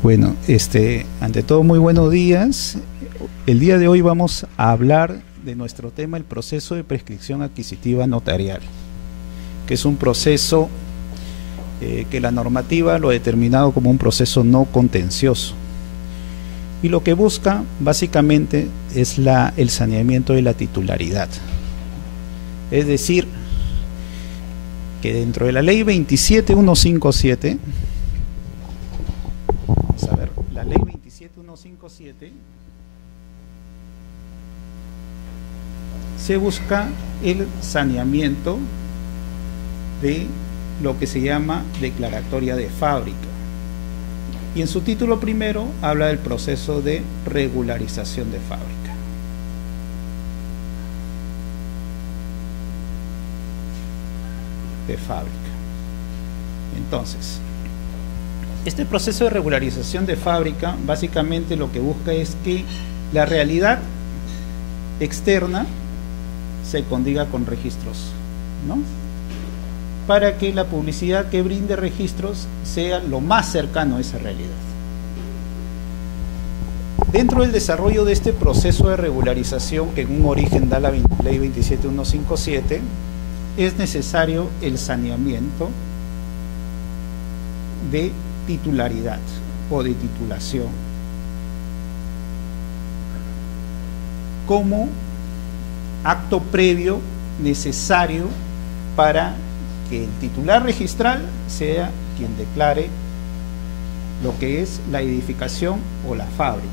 Bueno, ante todo, muy buenos días. El día de hoy vamos a hablar de nuestro tema, el proceso de prescripción adquisitiva notarial, que es un proceso que la normativa lo ha determinado como un proceso no contencioso. Y lo que busca básicamente es el saneamiento de la titularidad. Es decir, que dentro de la ley 27157, vamos a ver, la ley 27157 se busca el saneamiento de lo que se llama declaratoria de fábrica. Y en su título primero habla del proceso de regularización de fábrica. Entonces, este proceso de regularización de fábrica básicamente lo que busca es que la realidad externa se condiga con registros, ¿no? Para que la publicidad que brinde registros sea lo más cercano a esa realidad. Dentro del desarrollo de este proceso de regularización, que en un origen da la ley 27157, es necesario el saneamiento de titularidad o de titulación como acto previo necesario para que el titular registral sea quien declare lo que es la edificación o la fábrica.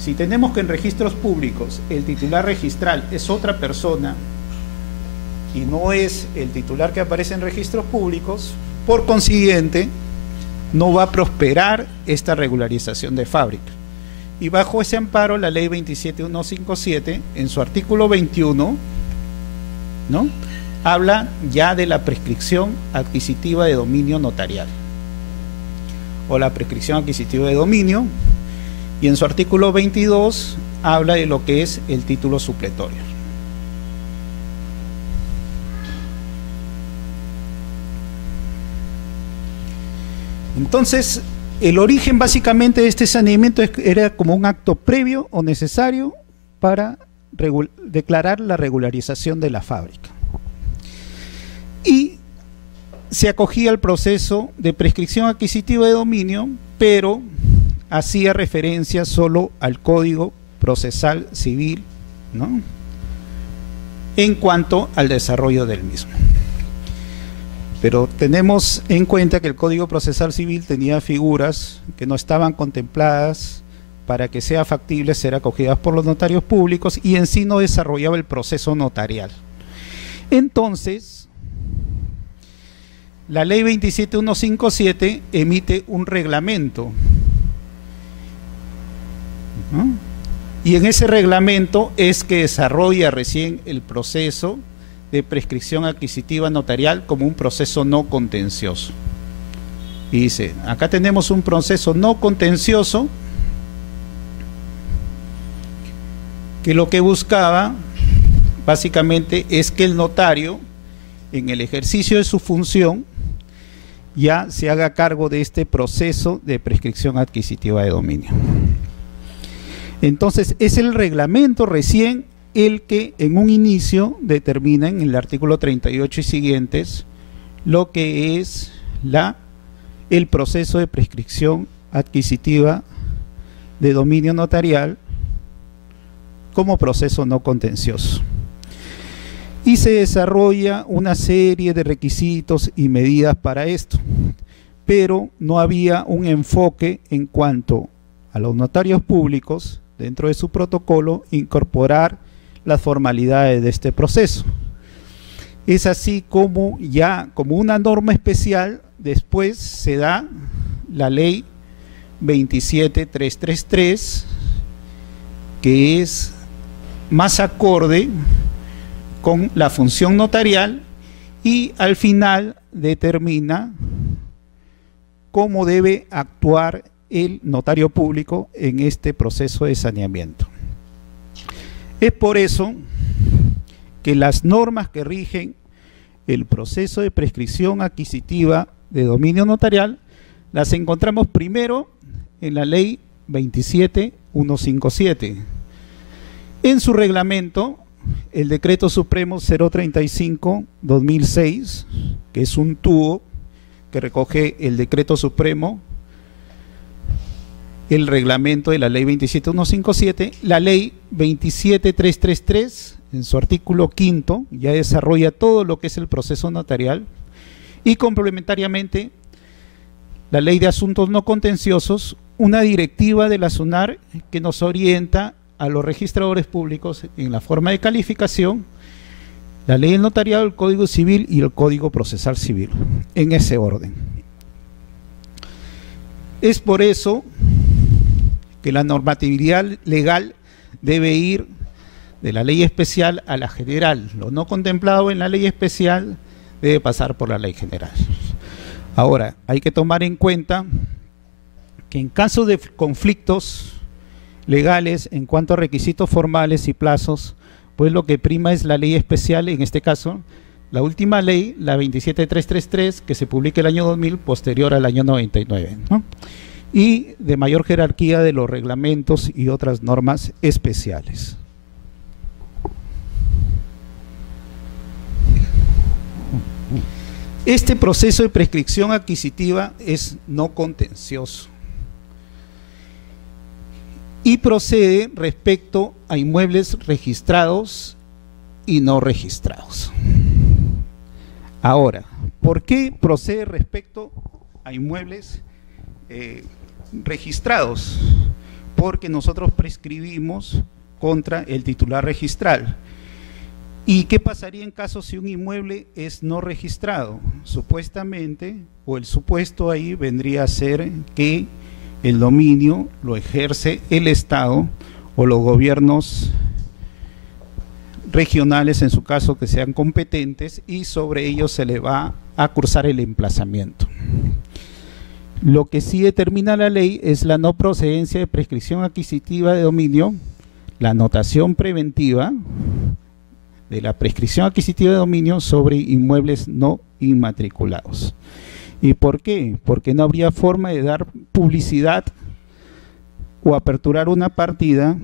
Si tenemos que en registros públicos el titular registral es otra persona y no es el titular que aparece en registros públicos, por consiguiente no va a prosperar esta regularización de fábrica. Y bajo ese amparo, la ley 27157, en su artículo 21, ¿no?, habla ya de la prescripción adquisitiva de dominio notarial o la prescripción adquisitiva de dominio, y en su artículo 22 habla de lo que es el título supletorio. Entonces, el origen básicamente de este saneamiento era como un acto previo o necesario para declarar la regularización de la fábrica. Y se acogía al proceso de prescripción adquisitiva de dominio, pero hacía referencia solo al Código Procesal Civil, ¿no?, en cuanto al desarrollo del mismo. Pero tenemos en cuenta que el Código Procesal Civil tenía figuras que no estaban contempladas para que sea factible ser acogidas por los notarios públicos, y en sí no desarrollaba el proceso notarial. Entonces, la ley 27157 emite un reglamento, ¿no?, y en ese reglamento es que desarrolla recién el proceso de prescripción adquisitiva notarial como un proceso no contencioso. Y dice, acá tenemos un proceso no contencioso que lo que buscaba básicamente es que el notario, en el ejercicio de su función, ya se haga cargo de este proceso de prescripción adquisitiva de dominio. Entonces, es el reglamento recién el que en un inicio determina en el artículo 38 y siguientes lo que es el proceso de prescripción adquisitiva de dominio notarial como proceso no contencioso. Y se desarrolla una serie de requisitos y medidas para esto, pero no había un enfoque en cuanto a los notarios públicos, dentro de su protocolo, incorporar las formalidades de este proceso. Es así como ya como una norma especial después se da la ley 27333, que es más acorde con la función notarial y al final determina cómo debe actuar el notario público en este proceso de saneamiento. Es por eso que las normas que rigen el proceso de prescripción adquisitiva de dominio notarial las encontramos primero en la ley 27157. En su reglamento, el Decreto Supremo 035/2006, que es un tubo que recoge el Decreto Supremo, el reglamento de la ley 27157, la ley 27333, en su artículo 5, ya desarrolla todo lo que es el proceso notarial, y complementariamente la ley de asuntos no contenciosos, una directiva de la SUNAR que nos orienta a los registradores públicos en la forma de calificación, la ley del notariado, el Código Civil y el Código Procesal Civil, en ese orden. Es por eso que la normatividad legal debe ir de la ley especial a la general. Lo no contemplado en la ley especial debe pasar por la ley general. Ahora, hay que tomar en cuenta que en caso de conflictos legales en cuanto a requisitos formales y plazos, pues lo que prima es la ley especial, en este caso, la última ley, la 27333, que se publica el año 2000, posterior al año 99, ¿no? Y de mayor jerarquía de los reglamentos y otras normas especiales. Este proceso de prescripción adquisitiva es no contencioso y procede respecto a inmuebles registrados y no registrados. Ahora, ¿por qué procede respecto a inmuebles registrados? Porque nosotros prescribimos contra el titular registral. ¿Y qué pasaría en caso si un inmueble es no registrado? Supuestamente, o el supuesto ahí vendría a ser que el dominio lo ejerce el Estado o los gobiernos regionales, en su caso que sean competentes, y sobre ellos se le va a cursar el emplazamiento. Lo que sí determina la ley es la no procedencia de prescripción adquisitiva de dominio, la anotación preventiva de la prescripción adquisitiva de dominio sobre inmuebles no inmatriculados. ¿Y por qué? Porque no habría forma de dar publicidad o aperturar una partida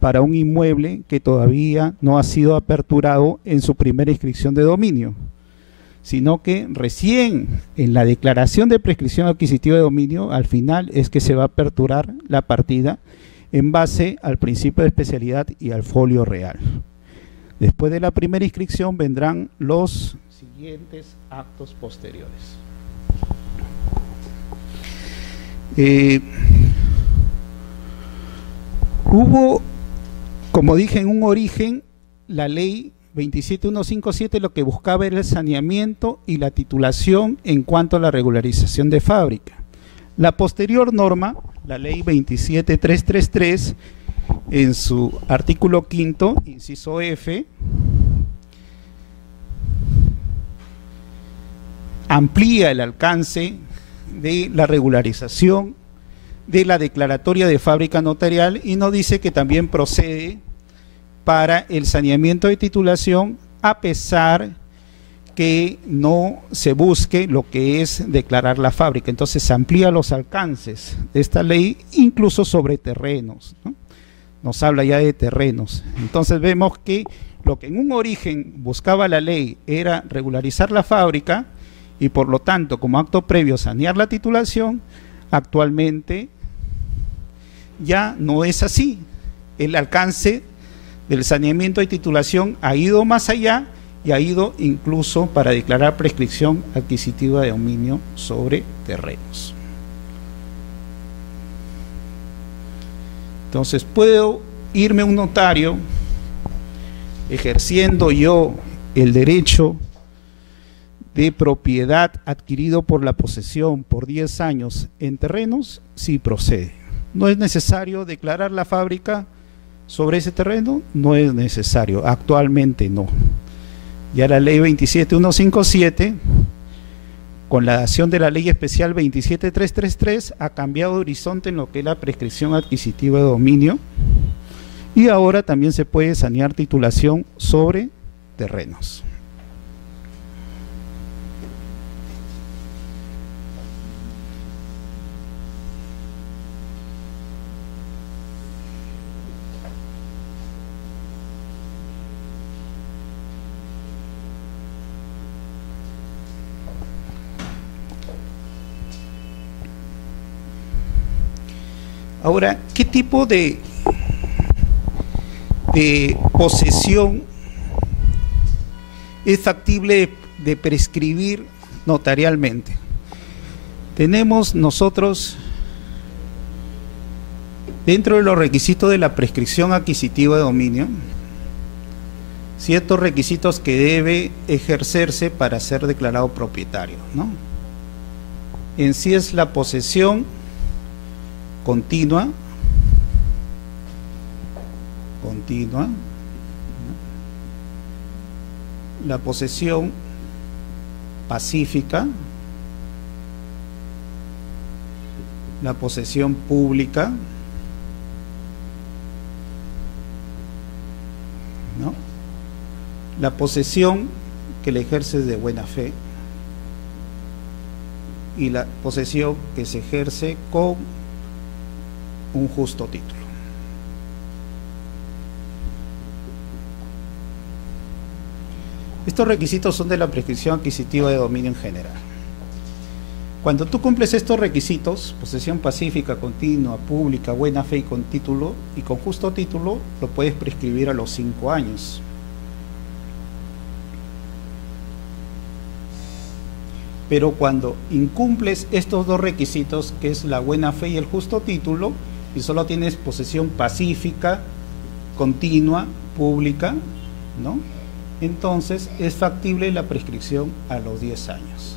para un inmueble que todavía no ha sido aperturado en su primera inscripción de dominio, sino que recién en la declaración de prescripción adquisitiva de dominio, al final es que se va a aperturar la partida en base al principio de especialidad y al folio real. Después de la primera inscripción vendrán los siguientes actos posteriores. Hubo, como dije en un origen, la ley 27157 lo que buscaba era el saneamiento y la titulación en cuanto a la regularización de fábrica. La posterior norma, la ley 27333, en su artículo 5, inciso F, amplía el alcance de la regularización de la declaratoria de fábrica notarial y nos dice que también procede para el saneamiento de titulación, a pesar que no se busque lo que es declarar la fábrica. Entonces se amplía los alcances de esta ley, incluso sobre terrenos, ¿no? Nos habla ya de terrenos. Entonces vemos que lo que en un origen buscaba la ley era regularizar la fábrica y por lo tanto como acto previo sanear la titulación, actualmente ya no es así. El alcance del saneamiento de titulación ha ido más allá y ha ido incluso para declarar prescripción adquisitiva de dominio sobre terrenos. Entonces puedo irme a un notario ejerciendo yo el derecho de propiedad adquirido por la posesión por 10 años en terrenos, sí procede. No es necesario declarar la fábrica sobre ese terreno, no es necesario, actualmente no. Ya la ley 27157, con la dación de la ley especial 27333, ha cambiado de horizonte en lo que es la prescripción adquisitiva de dominio y ahora también se puede sanear titulación sobre terrenos. Ahora, ¿qué tipo de posesión es factible de prescribir notarialmente? Tenemos nosotros, dentro de los requisitos de la prescripción adquisitiva de dominio, ciertos requisitos que debe ejercerse para ser declarado propietario, ¿no? En sí es la posesión continua, ¿no? La posesión pacífica, la posesión pública, ¿no? La posesión que le ejerces de buena fe y la posesión que se ejerce con un justo título. Estos requisitos son de la prescripción adquisitiva de dominio en general. Cuando tú cumples estos requisitos, posesión pacífica, continua, pública, buena fe y con título y con justo título, lo puedes prescribir a los 5 años. Pero cuando incumples estos dos requisitos, que es la buena fe y el justo título, y solo tienes posesión pacífica, continua, pública, ¿no? Entonces es factible la prescripción a los 10 años.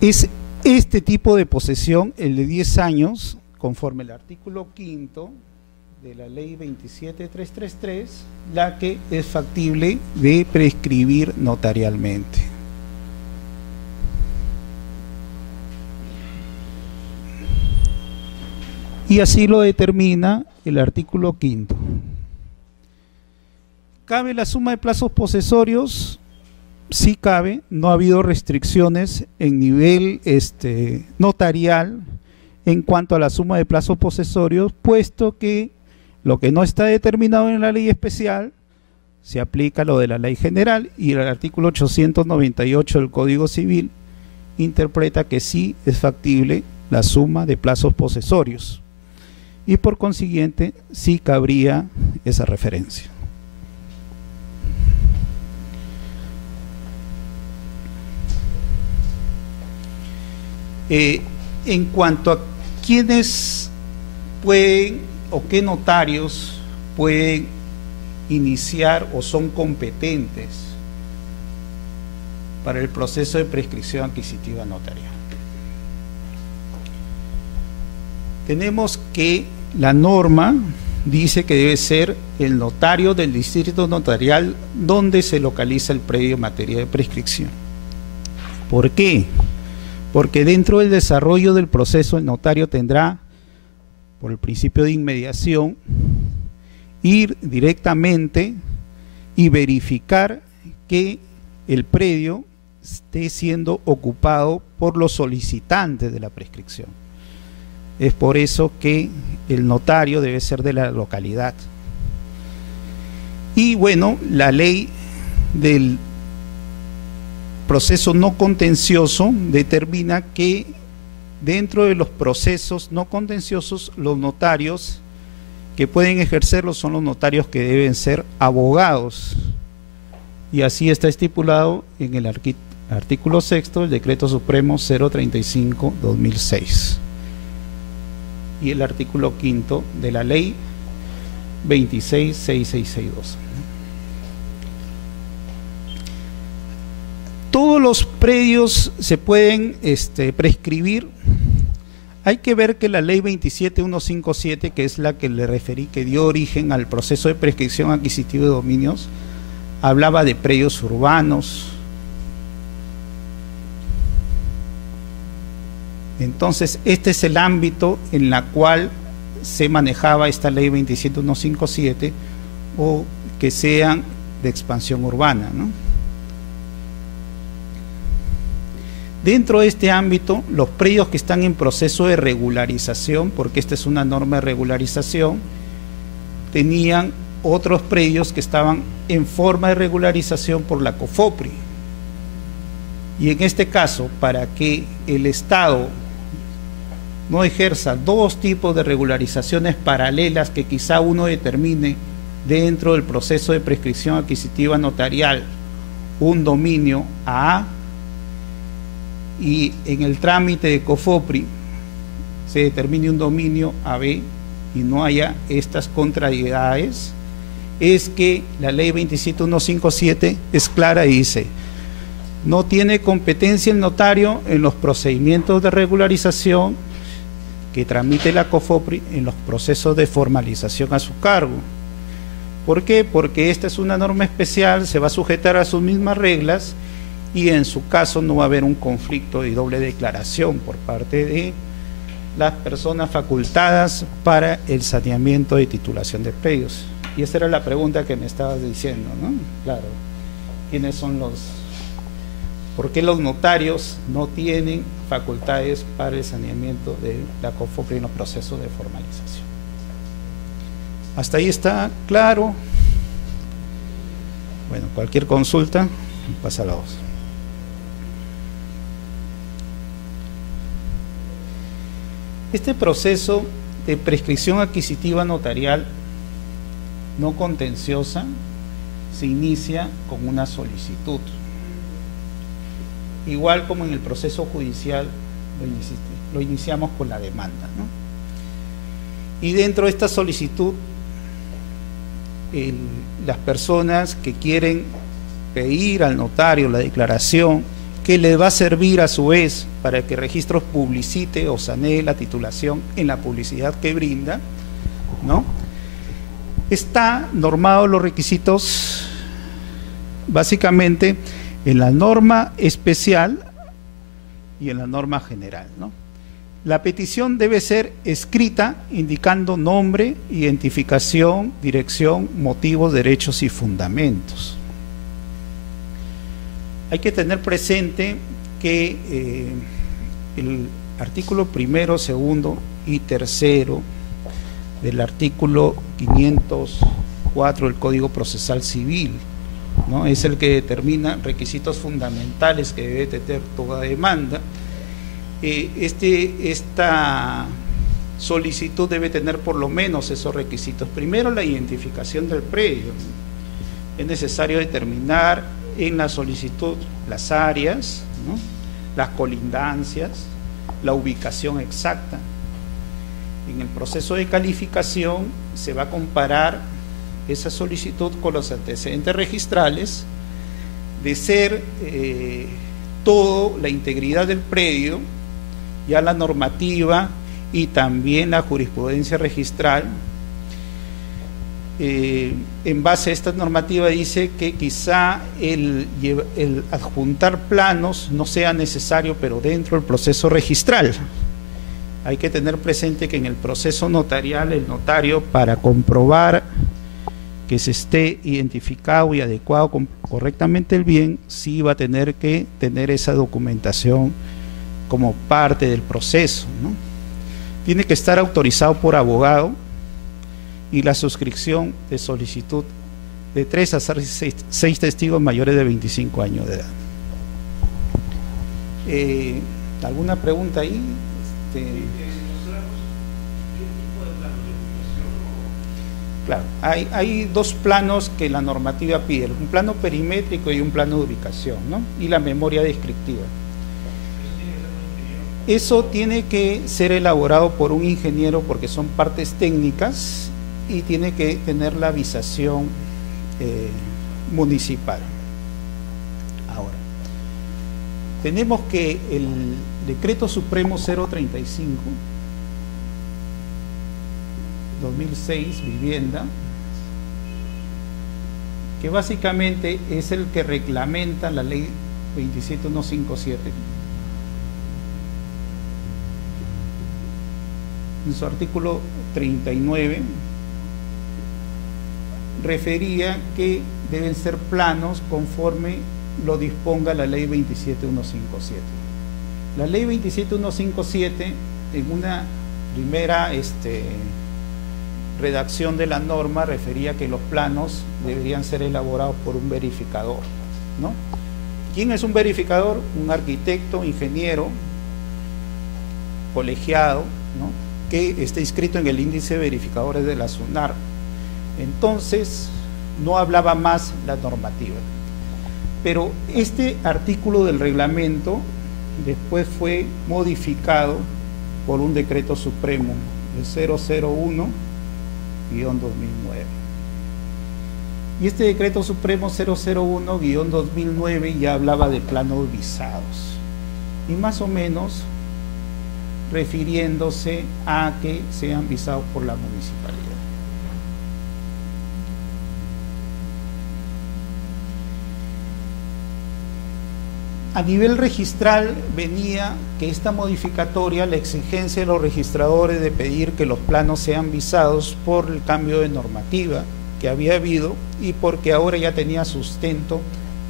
Es este tipo de posesión, el de 10 años, conforme al artículo 5º de la ley 27333, la que es factible de prescribir notarialmente. Y así lo determina el artículo 5º. ¿Cabe la suma de plazos posesorios? Sí cabe, no ha habido restricciones en nivel notarial en cuanto a la suma de plazos posesorios, puesto que lo que no está determinado en la ley especial se aplica a lo de la ley general, y el artículo 898 del Código Civil interpreta que sí es factible la suma de plazos posesorios, y por consiguiente sí cabría esa referencia. En cuanto a quiénes pueden o qué notarios pueden iniciar o son competentes para el proceso de prescripción adquisitiva notarial. Tenemos que la norma dice que debe ser el notario del distrito notarial donde se localiza el predio en materia de prescripción. ¿Por qué? Porque dentro del desarrollo del proceso el notario tendrá, por el principio de inmediación, ir directamente y verificar que el predio esté siendo ocupado por los solicitantes de la prescripción. Es por eso que el notario debe ser de la localidad. Y bueno, la ley del proceso no contencioso determina que dentro de los procesos no contenciosos, los notarios que pueden ejercerlo son los notarios que deben ser abogados, y así está estipulado en el artículo 6º del Decreto Supremo 035/2006 y el artículo 5º de la Ley 266662. Todos los predios se pueden prescribir. Hay que ver que la ley 27157, que es la que le referí, que dio origen al proceso de prescripción adquisitiva de dominios, hablaba de predios urbanos. Entonces, este es el ámbito en el cual se manejaba esta ley 27157, o que sean de expansión urbana, ¿no? Dentro de este ámbito, los predios que están en proceso de regularización, porque esta es una norma de regularización, tenían otros predios que estaban en forma de regularización por la COFOPRI. Y en este caso, para que el Estado no ejerza dos tipos de regularizaciones paralelas que quizá uno determine dentro del proceso de prescripción adquisitiva notarial un dominio a A, y en el trámite de COFOPRI se determine un dominio a B y no haya estas contrariedades, es que la ley 27157 es clara y dice: no tiene competencia el notario en los procedimientos de regularización que tramite la COFOPRI en los procesos de formalización a su cargo. ¿Por qué? Porque esta es una norma especial, se va a sujetar a sus mismas reglas y en su caso no va a haber un conflicto de doble declaración por parte de las personas facultadas para el saneamiento de titulación de predios. Y esa era la pregunta que me estabas diciendo, ¿no? Claro, ¿quiénes son los... ¿Por qué los notarios no tienen facultades para el saneamiento de la COFOPRI en los procesos de formalización? Hasta ahí está claro. Bueno, cualquier consulta, pasa la voz. Este proceso de prescripción adquisitiva notarial no contenciosa se inicia con una solicitud. Igual como en el proceso judicial lo iniciamos con la demanda, ¿no? Y dentro de esta solicitud, las personas que quieren pedir al notario la declaración que le va a servir a su vez para que Registros publicite o sanee la titulación en la publicidad que brinda, ¿no? Está normado los requisitos básicamente en la norma especial y en la norma general, ¿no? La petición debe ser escrita indicando nombre, identificación, dirección, motivos, derechos y fundamentos. Hay que tener presente que el artículo 1, 2 y 3 del artículo 504 del Código Procesal Civil, ¿no? Es el que determina requisitos fundamentales que debe tener toda demanda. Esta solicitud debe tener por lo menos esos requisitos. Primero, la identificación del predio. Es necesario determinar en la solicitud las áreas, ¿no?, las colindancias, la ubicación exacta. En el proceso de calificación se va a comparar esa solicitud con los antecedentes registrales, de ser todo la integridad del predio, ya la normativa y también la jurisprudencia registral. En base a esta normativa dice que quizá el adjuntar planos no sea necesario, pero dentro del proceso registral. Hay que tener presente que en el proceso notarial el notario, para comprobar que se esté identificado y adecuado correctamente el bien, sí va a tener que tener esa documentación como parte del proceso, ¿no? Tiene que estar autorizado por abogado y la suscripción de solicitud de 3 a 6 testigos mayores de 25 años de edad. ¿Alguna pregunta ahí? Claro, hay dos planos que la normativa pide, un plano perimétrico y un plano de ubicación, ¿no? Y la memoria descriptiva. Eso tiene que ser elaborado por un ingeniero porque son partes técnicas y tiene que tener la visación municipal. Ahora, tenemos que el Decreto Supremo 035 2006, vivienda, que básicamente es el que reglamenta la ley 27157. En su artículo 39 refería que deben ser planos conforme lo disponga la ley 27157. La ley 27157, en una primera redacción de la norma, refería que los planos deberían ser elaborados por un verificador, ¿no? ¿Quién es un verificador? Un arquitecto, ingeniero, colegiado, ¿no?, que está inscrito en el índice de verificadores de la SUNAR. Entonces, no hablaba más la normativa. Pero este artículo del reglamento después fue modificado por un decreto supremo, el 001-2009. Y este decreto supremo 001-2009 ya hablaba de planos visados, y más o menos refiriéndose a que sean visados por la municipalidad. A nivel registral venía que esta modificatoria, la exigencia de los registradores de pedir que los planos sean visados por el cambio de normativa que había habido y porque ahora ya tenía sustento,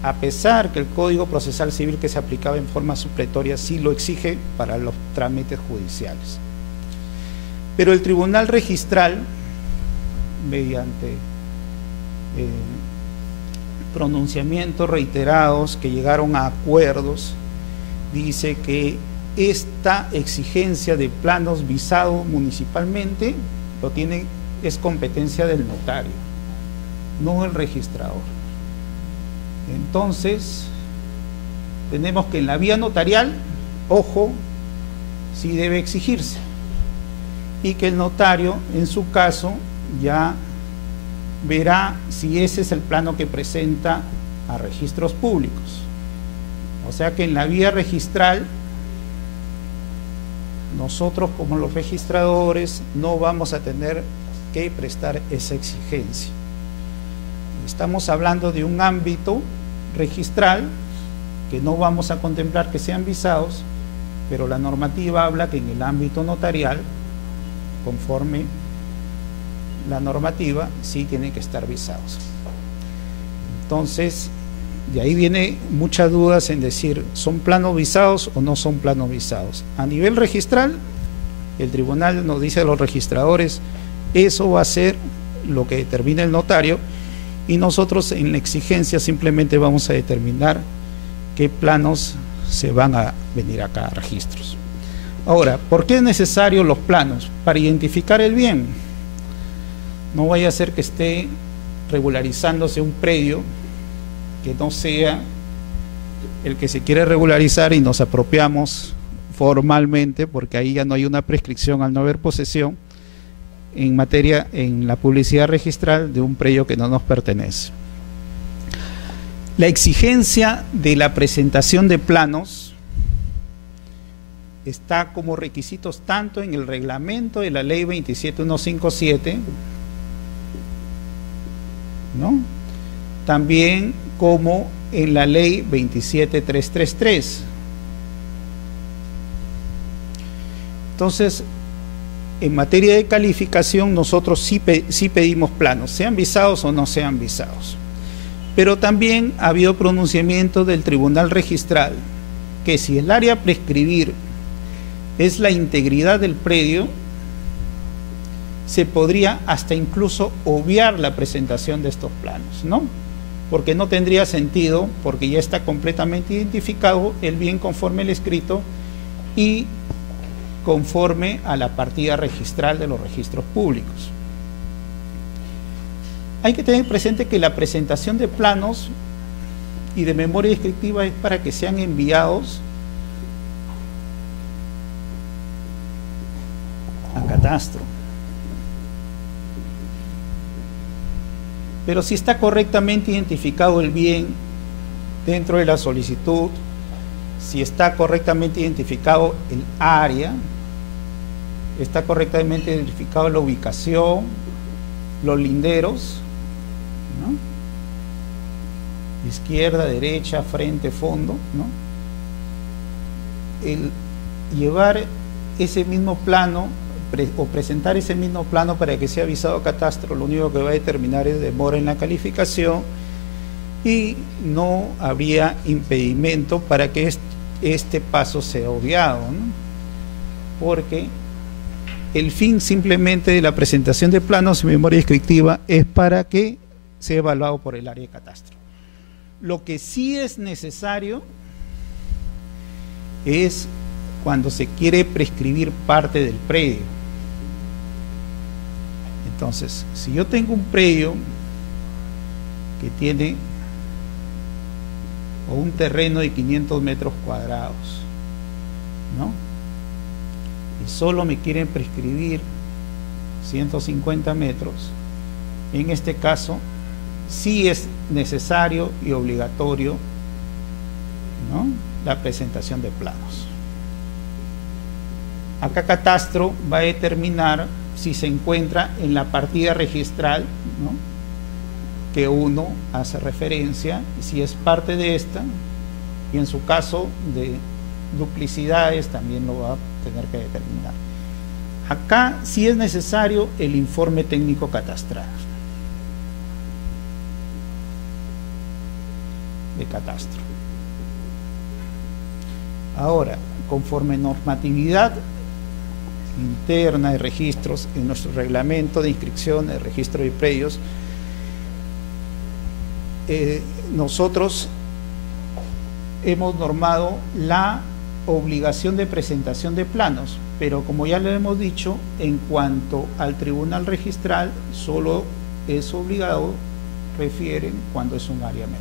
a pesar que el Código Procesal Civil que se aplicaba en forma supletoria sí lo exige para los trámites judiciales. Pero el Tribunal Registral, mediante pronunciamientos reiterados que llegaron a acuerdos, dice que esta exigencia de planos visados municipalmente es competencia del notario, no el registrador. Entonces, tenemos que en la vía notarial, ojo, sí debe exigirse, y que el notario, en su caso, ya verá si ese es el plano que presenta a registros públicos. O sea que en la vía registral, nosotros como los registradores no vamos a tener que prestar esa exigencia. Estamos hablando de un ámbito registral que no vamos a contemplar que sean visados, pero la normativa habla que en el ámbito notarial, conforme la normativa, sí tienen que estar visados. Entonces, de ahí viene muchas dudas en decir, ¿son planos visados o no son planos visados? A nivel registral, el tribunal nos dice a los registradores, eso va a ser lo que determina el notario, y nosotros en la exigencia simplemente vamos a determinar qué planos se van a venir acá a registros. Ahora, ¿por qué es necesario los planos? Para identificar el bien. No vaya a ser que esté regularizándose un predio que no sea el que se quiere regularizar y nos apropiamos formalmente, porque ahí ya no hay una prescripción al no haber posesión en materia, en la publicidad registral de un predio que no nos pertenece. La exigencia de la presentación de planos está como requisitos tanto en el reglamento de la ley 27157, ¿no?, también como en la ley 27333. Entonces, en materia de calificación, nosotros sí pedimos planos, sean visados o no sean visados. Pero también ha habido pronunciamiento del Tribunal Registral que si el área a prescribir es la integridad del predio, se podría hasta incluso obviar la presentación de estos planos, ¿no? Porque no tendría sentido, porque ya está completamente identificado el bien conforme al escrito y conforme a la partida registral de los registros públicos. Hay que tener presente que la presentación de planos y de memoria descriptiva es para que sean enviados a catastro. Pero si está correctamente identificado el bien dentro de la solicitud, si está correctamente identificado el área, está correctamente identificado la ubicación, los linderos, ¿no?, izquierda, derecha, frente, fondo, ¿no?, el llevar ese mismo plano o presentar ese mismo plano para que sea avisado a catastro, lo único que va a determinar es demora en la calificación y no habría impedimento para que este paso sea obviado, ¿no?, porque el fin simplemente de la presentación de planos y memoria descriptiva es para que sea evaluado por el área de catastro. Lo que sí es necesario es cuando se quiere prescribir parte del predio. Entonces, si yo tengo un predio que tiene o un terreno de 500 metros cuadrados, ¿no? Y solo me quieren prescribir 150 metros, en este caso sí es necesario y obligatorio, ¿no?, la presentación de planos. Acá Catastro va a determinar si se encuentra en la partida registral, ¿no?, que uno hace referencia, y si es parte de esta, y en su caso de duplicidades también lo va a tener que determinar. Acá sí es necesario el informe técnico catastral de catastro. Ahora, conforme normatividad interna de registros en nuestro reglamento de inscripción de registro de predios, nosotros hemos normado la obligación de presentación de planos, pero como ya lo hemos dicho, en cuanto al tribunal registral, solo es obligado, refieren cuando es un área menor.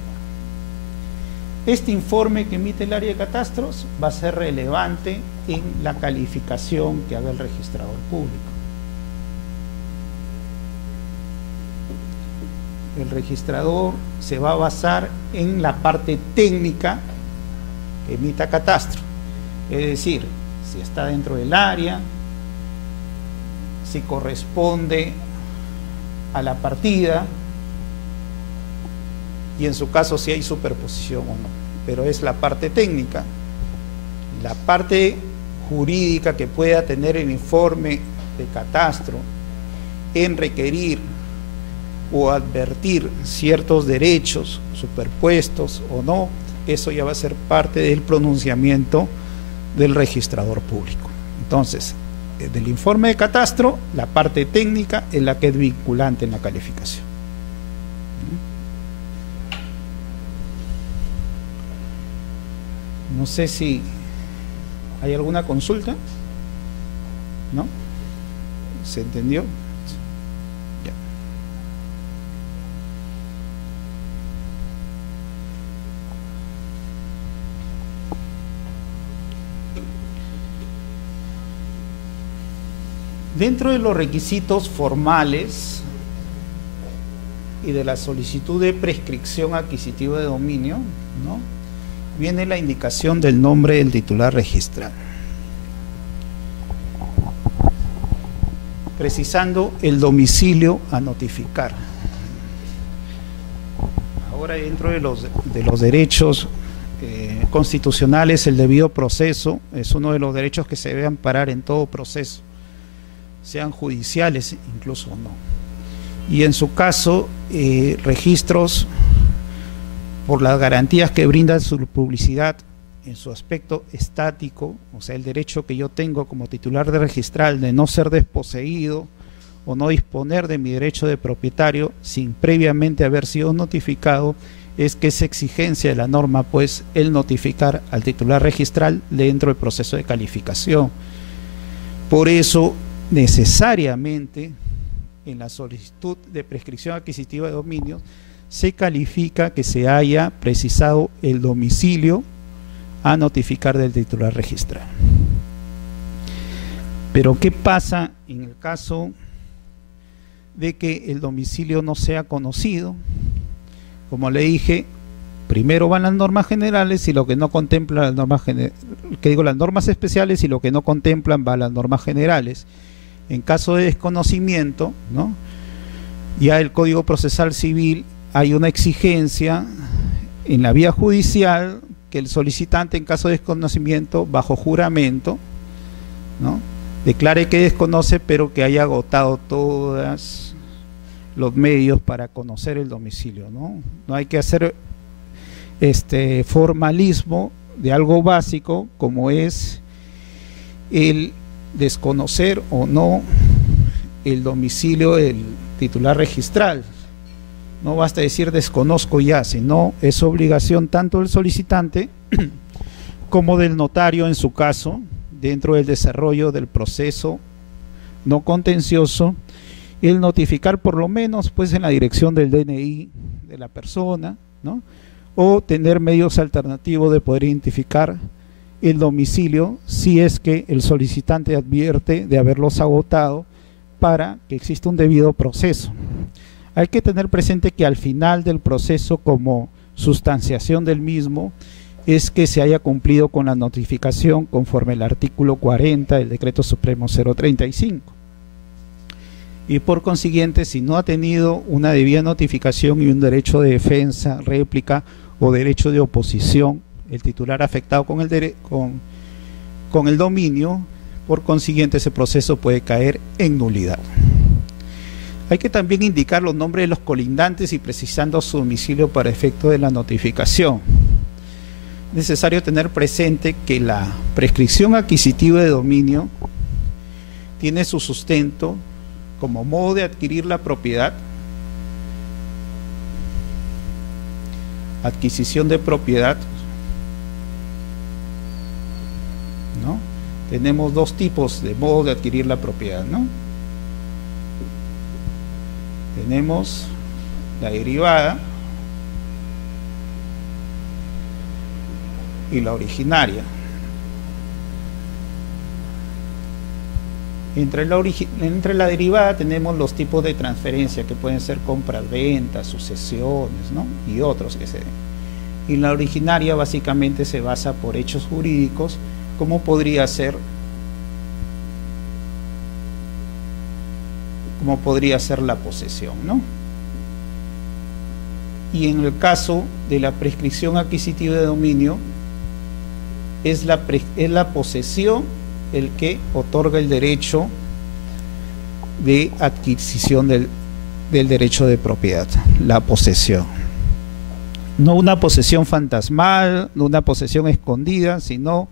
Este informe que emite el área de catastros va a ser relevante en la calificación que haga el registrador público. El registrador se va a basar en la parte técnica que emita catastro, es decir, si está dentro del área, si corresponde a la partida y en su caso si hay superposición o no, pero es la parte técnica. La parte jurídica que pueda tener el informe de catastro en requerir o advertir ciertos derechos superpuestos o no, eso ya va a ser parte del pronunciamiento del registrador público. Entonces, del informe de catastro, la parte técnica es la que es vinculante en la calificación. No sé si hay alguna consulta, ¿no? ¿Se entendió? Ya. Dentro de los requisitos formales y de la solicitud de prescripción adquisitiva de dominio, ¿no?, viene la indicación del nombre del titular registral, precisando el domicilio a notificar. Ahora, dentro de los derechos constitucionales, el debido proceso es uno de los derechos que se debe amparar en todo proceso, sean judiciales incluso o no. Y en su caso, registros, por las garantías que brinda su publicidad en su aspecto estático, o sea, el derecho que yo tengo como titular de registral de no ser desposeído o no disponer de mi derecho de propietario sin previamente haber sido notificado, es que es exigencia de la norma, pues, el notificar al titular registral dentro del proceso de calificación. Por eso, necesariamente, en la solicitud de prescripción adquisitiva de dominio, se califica que se haya precisado el domicilio a notificar del titular registral. Pero ¿qué pasa en el caso de que el domicilio no sea conocido? Como le dije, primero van las normas generales y lo que no contemplan las normas las normas especiales, y lo que no contemplan va a las normas generales. En caso de desconocimiento, ¿no?, ya el Código Procesal Civil hay una exigencia en la vía judicial que el solicitante, en caso de desconocimiento, bajo juramento, ¿no?, declare que desconoce, pero que haya agotado todos los medios para conocer el domicilio, ¿no? No hay que hacer formalismo de algo básico como es el desconocer o no el domicilio del titular registral, No basta decir desconozco ya, sino es obligación tanto del solicitante como del notario en su caso, dentro del desarrollo del proceso no contencioso, el notificar por lo menos pues en la dirección del DNI de la persona, ¿no? O tener medios alternativos de poder identificar el domicilio si es que el solicitante advierte de haberlos agotado, para que exista un debido proceso. Hay que tener presente que al final del proceso, como sustanciación del mismo, es que se haya cumplido con la notificación conforme al artículo 40 del Decreto Supremo 035. Y por consiguiente, si no ha tenido una debida notificación y un derecho de defensa, réplica o derecho de oposición, el titular afectado con el dominio, por consiguiente ese proceso puede caer en nulidad. Hay que también indicar los nombres de los colindantes y precisando su domicilio para efecto de la notificación. Es necesario tener presente que la prescripción adquisitiva de dominio tiene su sustento como modo de adquirir la propiedad, adquisición de propiedad, ¿no? Tenemos dos tipos de modo de adquirir la propiedad, ¿no? Tenemos la derivada y la originaria. Entre la derivada tenemos los tipos de transferencia que pueden ser compras, ventas, sucesiones, ¿no? Y otros que se den. Y la originaria básicamente se basa por hechos jurídicos, como podría ser la posesión, ¿no? Y en el caso de la prescripción adquisitiva de dominio, es la posesión el que otorga el derecho de adquisición del derecho de propiedad, la posesión. No una posesión fantasmal, no una posesión escondida, sino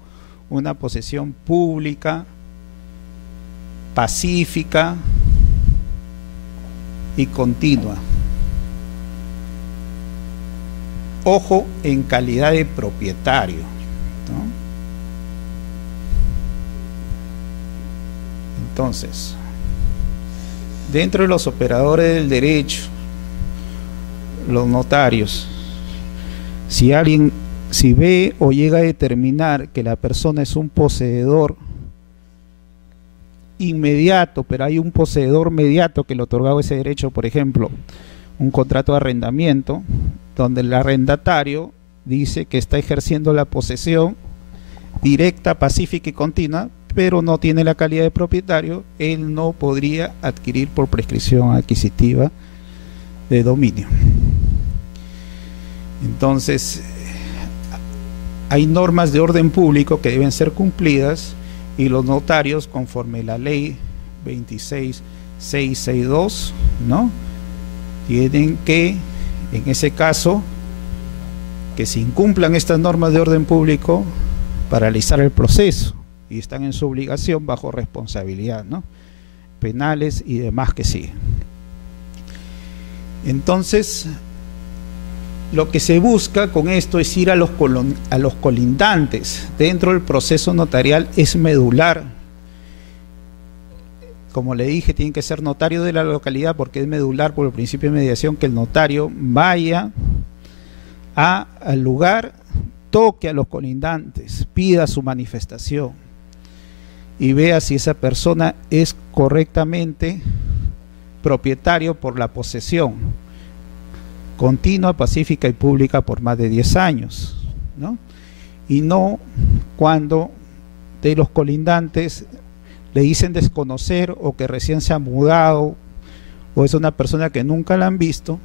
una posesión pública, pacífica y continua. Ojo, en calidad de propietario, ¿no? Entonces, dentro de los operadores del derecho, los notarios, si ve o llega a determinar que la persona es un poseedor inmediato, pero hay un poseedor mediato que le otorgaba ese derecho, por ejemplo, un contrato de arrendamiento, donde el arrendatario dice que está ejerciendo la posesión directa, pacífica y continua, pero no tiene la calidad de propietario, él no podría adquirir por prescripción adquisitiva de dominio. Entonces, hay normas de orden público que deben ser cumplidas y los notarios, conforme la ley 26662, ¿no?, tienen que, en ese caso, que se incumplan estas normas de orden público, paralizar el proceso, y están en su obligación bajo responsabilidad, ¿no?, penales y demás que siguen. Entonces, lo que se busca con esto es ir a los colindantes dentro del proceso notarial, es medular. Como le dije, tiene que ser notario de la localidad, porque es medular por el principio de mediación que el notario vaya al lugar, toque a los colindantes, pida su manifestación y vea si esa persona es correctamente propietario por la posesión continua, pacífica y pública por más de 10 años, ¿no? Y no cuando de los colindantes le dicen desconocer, o que recién se ha mudado, o es una persona que nunca la han visto,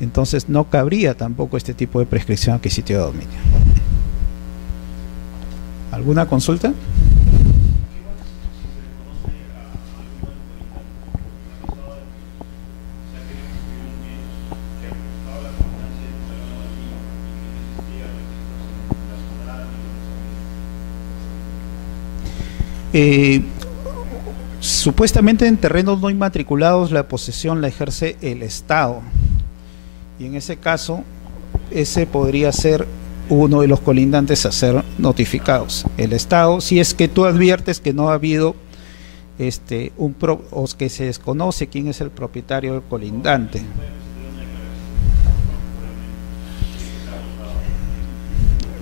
entonces no cabría tampoco este tipo de prescripción adquisitiva de dominio. ¿Alguna consulta? Supuestamente en terrenos no inmatriculados la posesión la ejerce el Estado, Y en ese caso, ese podría ser uno de los colindantes a ser notificados. El Estado, si es que tú adviertes que no ha habido o que se desconoce quién es el propietario del colindante.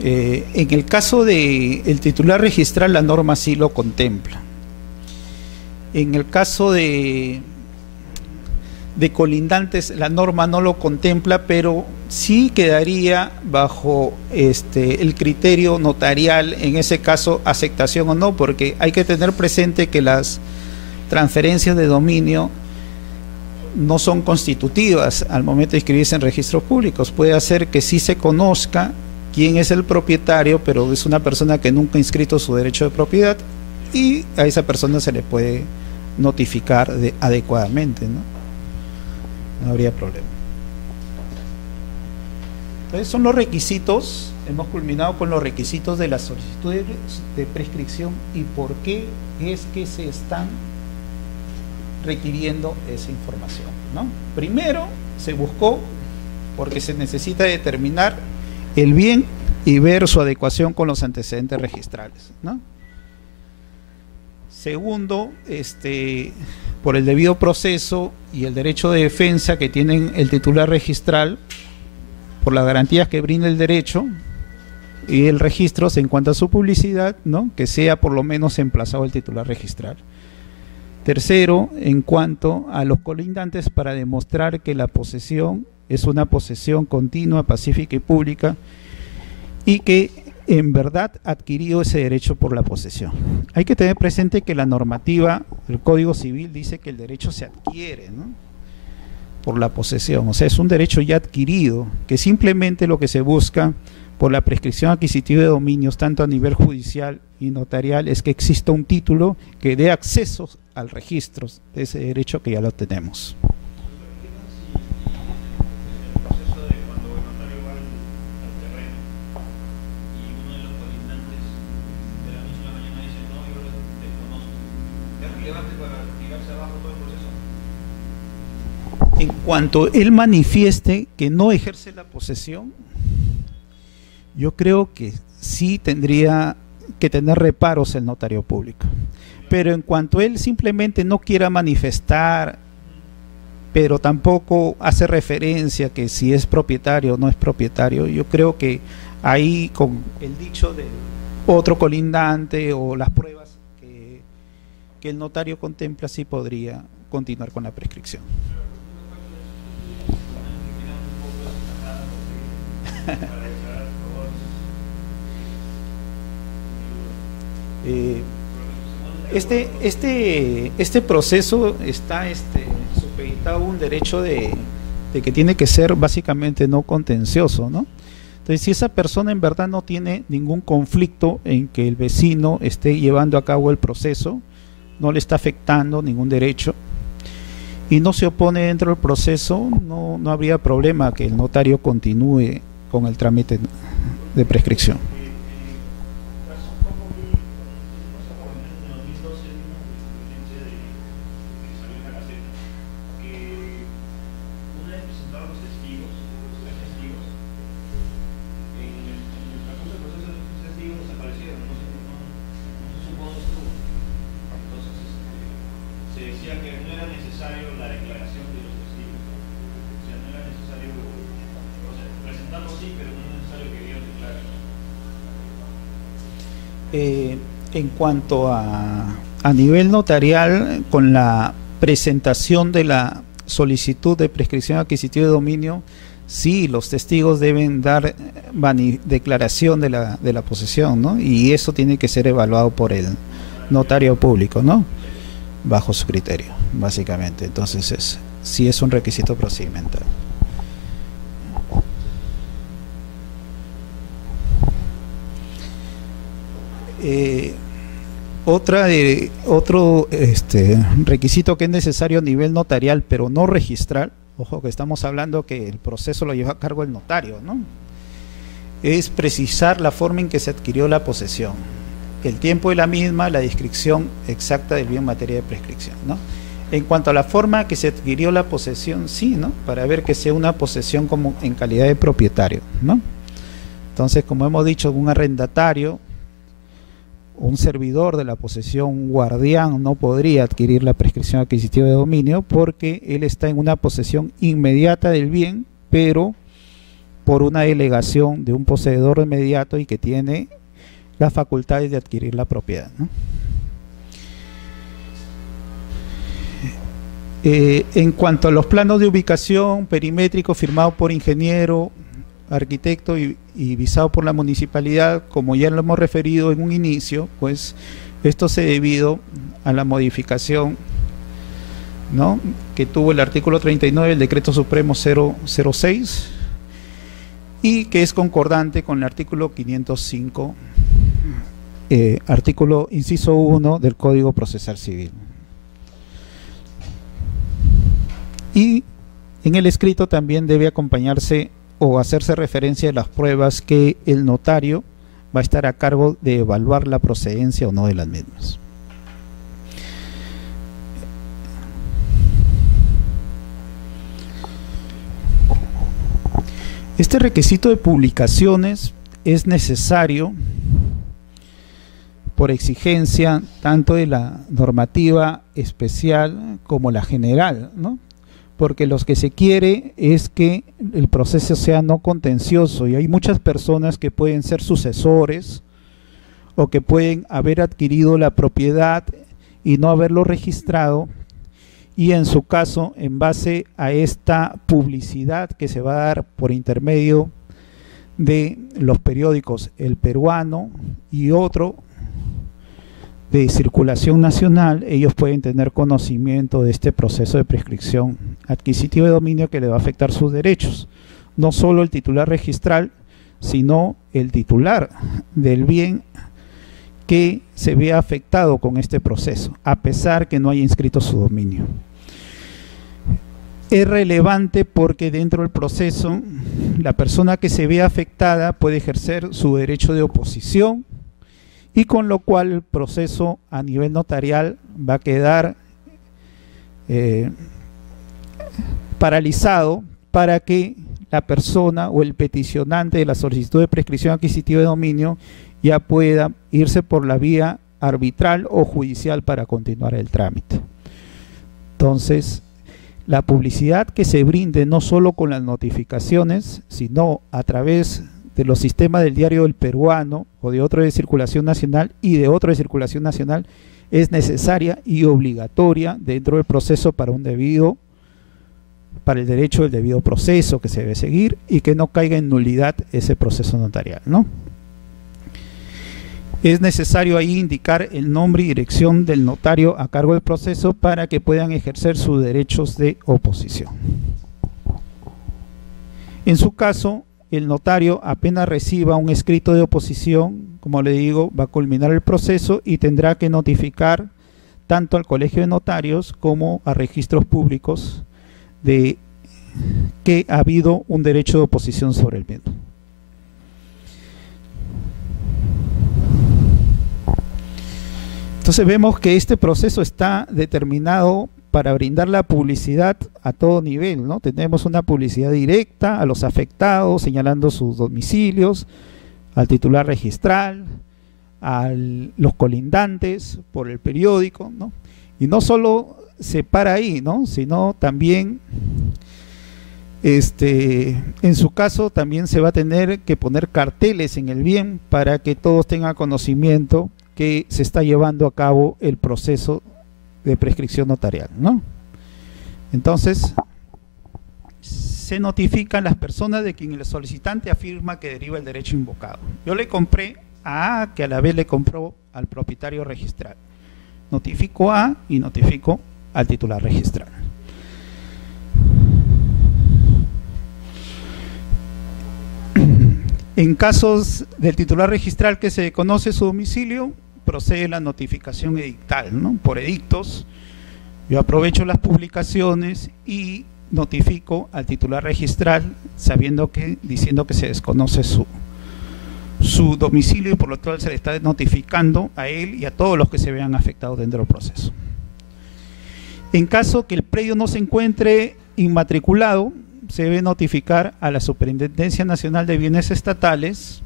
En el caso del titular registral, la norma sí lo contempla. En el caso de colindantes, la norma no lo contempla, pero sí quedaría bajo el criterio notarial, en ese caso, aceptación o no, porque hay que tener presente que las transferencias de dominio no son constitutivas al momento de inscribirse en registros públicos. Puede hacer que sí se conozca quién es el propietario, pero es una persona que nunca ha inscrito su derecho de propiedad, y a esa persona se le puede notificar adecuadamente, ¿no? No habría problema. Entonces son los requisitos. Hemos culminado con los requisitos de las solicitudes de prescripción y por qué es que se están requiriendo esa información, ¿no? Primero se buscó porque se necesita determinar el bien y ver su adecuación con los antecedentes registrales, ¿no? Segundo, por el debido proceso y el derecho de defensa que tienen el titular registral, por las garantías que brinda el derecho y el registro en cuanto a su publicidad, ¿no? Que sea por lo menos emplazado el titular registral. Tercero, en cuanto a los colindantes, para demostrar que la posesión es una posesión continua, pacífica y pública, y que en verdad adquirió ese derecho por la posesión. Hay que tener presente que la normativa, el Código Civil, dice que el derecho se adquiere, ¿no? Por la posesión, o sea, es un derecho ya adquirido, que simplemente lo que se busca por la prescripción adquisitiva de dominios, tanto a nivel judicial y notarial, es que exista un título que dé acceso al registro de ese derecho que ya lo tenemos. En cuanto él manifieste que no ejerce la posesión, yo creo que sí tendría que tener reparos el notario público. Pero en cuanto él simplemente no quiera manifestar, pero tampoco hace referencia que si es propietario o no es propietario, yo creo que ahí, con el dicho de otro colindante o las pruebas que el notario contempla, sí podría continuar con la prescripción. Este proceso está supeditado a un derecho de que tiene que ser básicamente no contencioso, ¿no? Entonces, si esa persona en verdad no tiene ningún conflicto en que el vecino esté llevando a cabo el proceso, no le está afectando ningún derecho y no se opone dentro del proceso, no habría problema que el notario continúe con el trámite de prescripción. En cuanto a nivel notarial, con la presentación de la solicitud de prescripción adquisitiva de dominio, sí, los testigos deben dar declaración de la posesión, ¿no? Y eso tiene que ser evaluado por el notario público, ¿no? Bajo su criterio, básicamente. Entonces, sí es un requisito procedimental. Otro requisito que es necesario a nivel notarial, pero no registral, ojo que estamos hablando que el proceso lo lleva a cargo el notario, ¿no? Es precisar la forma en que se adquirió la posesión, el tiempo de la misma, la descripción exacta del bien en materia de prescripción, ¿no? En cuanto a la forma que se adquirió la posesión, sí, ¿no? Para ver que sea una posesión como en calidad de propietario, ¿no? Entonces, como hemos dicho, un arrendatario, un servidor de la posesión, un guardián, no podría adquirir la prescripción adquisitiva de dominio porque él está en una posesión inmediata del bien, pero por una delegación de un poseedor inmediato y que tiene las facultades de adquirir la propiedad, ¿no? En cuanto a los planos de ubicación perimétrico firmados por ingeniero, arquitecto y visado por la municipalidad, como ya lo hemos referido en un inicio, pues esto se debido a la modificación, ¿no?, que tuvo el artículo 39 del Decreto Supremo 006 y que es concordante con el artículo 505, artículo inciso 1 del Código Procesal Civil. Y en el escrito también debe acompañarse o hacerse referencia a las pruebas que el notario va a estar a cargo de evaluar la procedencia o no de las mismas. Este requisito de publicaciones es necesario por exigencia tanto de la normativa especial como la general, ¿no? Porque lo que se quiere es que el proceso sea no contencioso y hay muchas personas que pueden ser sucesores o que pueden haber adquirido la propiedad y no haberlo registrado, y en su caso, en base a esta publicidad que se va a dar por intermedio de los periódicos El Peruano y otro de circulación nacional, ellos pueden tener conocimiento de este proceso de prescripción adquisitiva de dominio que le va a afectar sus derechos. No solo el titular registral, sino el titular del bien que se vea afectado con este proceso, a pesar que no haya inscrito su dominio. Es relevante porque dentro del proceso, la persona que se vea afectada puede ejercer su derecho de oposición, y con lo cual el proceso a nivel notarial va a quedar paralizado para que la persona o el peticionante de la solicitud de prescripción adquisitiva de dominio ya pueda irse por la vía arbitral o judicial para continuar el trámite. Entonces, la publicidad que se brinde no solo con las notificaciones, sino a través de los sistemas del Diario del Peruano o de otro de circulación nacional y de otro de circulación nacional, es necesaria y obligatoria dentro del proceso para el derecho del debido proceso que se debe seguir y que no caiga en nulidad ese proceso notarial, ¿no? Es necesario ahí indicar el nombre y dirección del notario a cargo del proceso para que puedan ejercer sus derechos de oposición. En su caso, el notario apenas reciba un escrito de oposición, como le digo, va a culminar el proceso y tendrá que notificar tanto al Colegio de Notarios como a registros públicos de que ha habido un derecho de oposición sobre el mismo. Entonces vemos que este proceso está determinado para brindar la publicidad a todo nivel, ¿no? Tenemos una publicidad directa a los afectados, señalando sus domicilios, al titular registral, a los colindantes por el periódico, ¿no? Y no solo se para ahí, ¿no?, sino también, en su caso, también se va a tener que poner carteles en el bien para que todos tengan conocimiento que se está llevando a cabo el proceso de prescripción notarial, ¿no? Entonces, se notifican las personas de quien el solicitante afirma que deriva el derecho invocado. Yo le compré a A, que a la vez le compró al propietario registral. Notifico a y notifico al titular registral. En casos del titular registral que se conoce su domicilio, procede la notificación edictal, ¿no?, por edictos. Yo aprovecho las publicaciones y notifico al titular registral diciendo que se desconoce su domicilio y por lo tanto se le está notificando a él y a todos los que se vean afectados dentro del proceso. En caso que el predio no se encuentre inmatriculado, se debe notificar a la Superintendencia Nacional de Bienes Estatales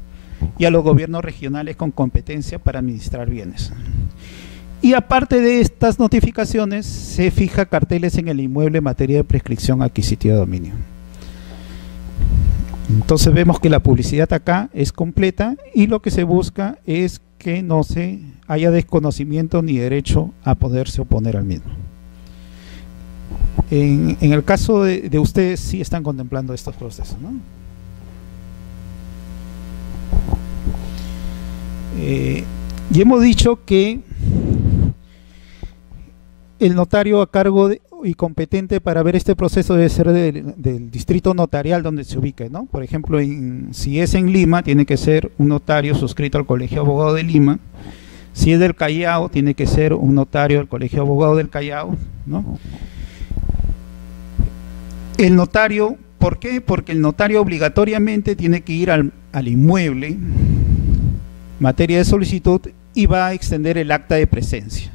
y a los gobiernos regionales con competencia para administrar bienes. Y aparte de estas notificaciones, se fija carteles en el inmueble en materia de prescripción adquisitiva de dominio. Entonces vemos que la publicidad acá es completa y lo que se busca es que no se haya desconocimiento ni derecho a poderse oponer al mismo. En el caso de ustedes sí están contemplando estos procesos, ¿no? Y hemos dicho que el notario a cargo y competente para ver este proceso debe ser del distrito notarial donde se ubique, ¿no? Por ejemplo, si es en Lima, tiene que ser un notario suscrito al Colegio de Abogados de Lima. Si es del Callao, tiene que ser un notario del Colegio de Abogados del Callao, ¿no? El notario, ¿por qué? Porque el notario obligatoriamente tiene que ir al inmueble, materia de solicitud, y va a extender el acta de presencia.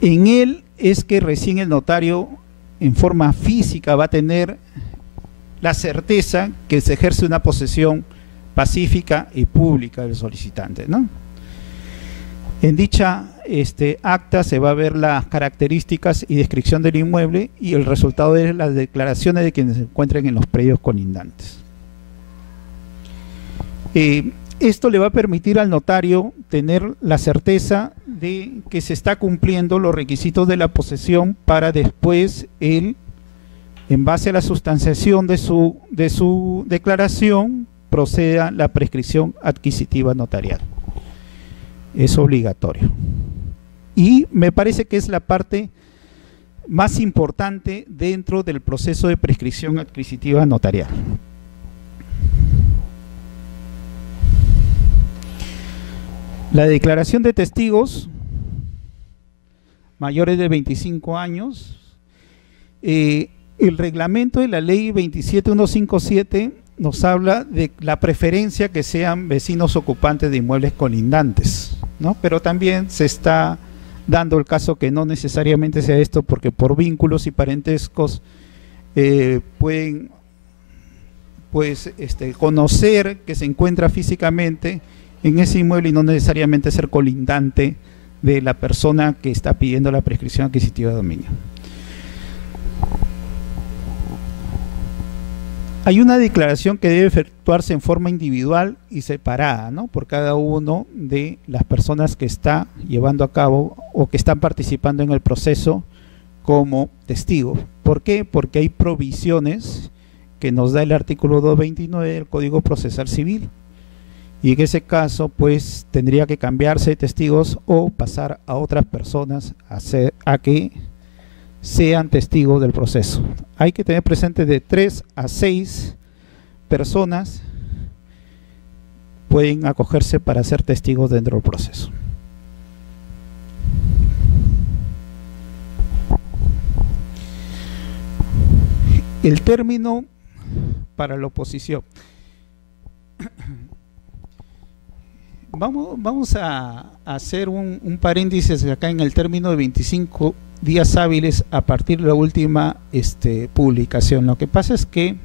En él es que recién el notario en forma física va a tener la certeza que se ejerce una posesión pacífica y pública del solicitante, ¿no? En dicha acta se va a ver las características y descripción del inmueble y el resultado de las declaraciones de quienes se encuentren en los predios colindantes. Esto le va a permitir al notario tener la certeza de que se está cumpliendo los requisitos de la posesión para después él, en base a la sustanciación de su declaración, proceda a la prescripción adquisitiva notarial. Es obligatorio. Y me parece que es la parte más importante dentro del proceso de prescripción adquisitiva notarial. La declaración de testigos mayores de 25 años, el reglamento de la ley 27157 nos habla de la preferencia que sean vecinos ocupantes de inmuebles colindantes, ¿no? Pero también se está dando el caso que no necesariamente sea esto, porque por vínculos y parentescos pueden conocer que se encuentra físicamente en ese inmueble y no necesariamente ser colindante de la persona que está pidiendo la prescripción adquisitiva de dominio. Hay una declaración que debe efectuarse en forma individual y separada, ¿no? Por cada uno de las personas que está llevando a cabo o que están participando en el proceso como testigo. ¿Por qué? Porque hay provisiones que nos da el artículo 229 del Código Procesal Civil. Y en ese caso, pues, tendría que cambiarse de testigos o pasar a otras personas a que sean testigos del proceso. Hay que tener presente de 3 a 6 personas pueden acogerse para ser testigos dentro del proceso. El término para la oposición. Vamos a hacer un paréntesis acá en el término de 25 días hábiles a partir de la última publicación. Lo que pasa es que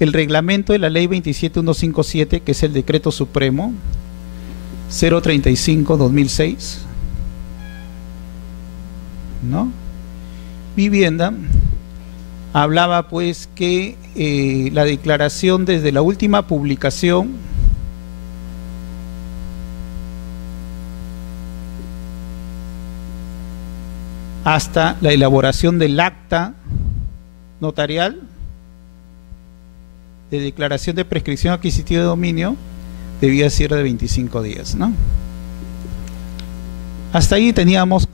el reglamento de la ley 27157, que es el decreto supremo 035-2006, ¿no? Vivienda, hablaba pues que la declaración desde la última publicación hasta la elaboración del acta notarial de declaración de prescripción adquisitiva de dominio debía ser de 25 días, ¿no? Hasta ahí teníamos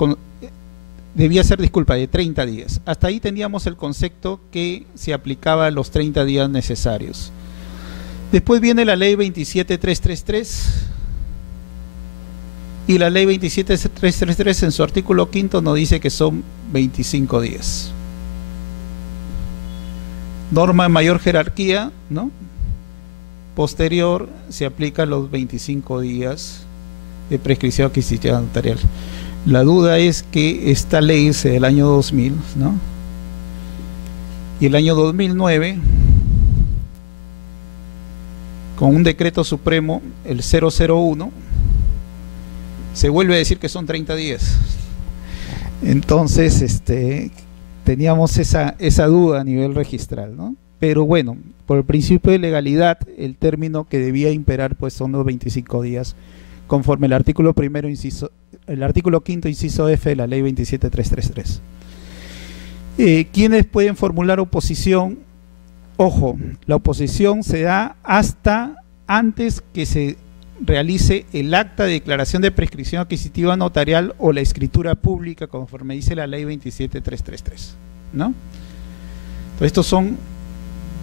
debía ser, de 30 días. Hasta ahí teníamos el concepto que se aplicaba a los 30 días necesarios. Después viene la ley 27333 y la ley 27333 en su artículo 5 nos dice que son 25 días. Norma de mayor jerarquía, ¿no? Posterior se aplican los 25 días de prescripción adquisitiva notarial. La duda es que esta ley es del año 2000, ¿no? Y el año 2009, con un decreto supremo, el 001, se vuelve a decir que son 30 días. Entonces, teníamos esa duda a nivel registral, ¿no? Pero bueno, por el principio de legalidad, el término que debía imperar pues son los 25 días, conforme el artículo primero inciso, el artículo quinto inciso F de la ley 27333. ¿Quiénes pueden formular oposición? Ojo, la oposición se da hasta antes que se realice el acta de declaración de prescripción adquisitiva notarial o la escritura pública, conforme dice la ley 27333, ¿no? Entonces, estos son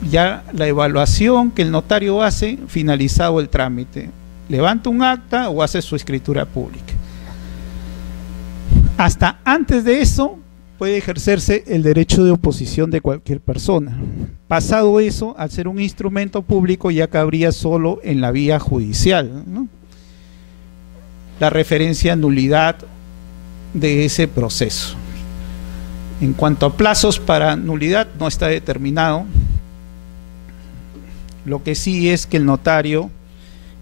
ya la evaluación que el notario hace finalizado el trámite. Levanta un acta o hace su escritura pública. Hasta antes de eso puede ejercerse el derecho de oposición de cualquier persona. Pasado eso, al ser un instrumento público, ya cabría solo en la vía judicial, ¿no? La referencia a nulidad de ese proceso. En cuanto a plazos para nulidad, no está determinado. Lo que sí es que el notario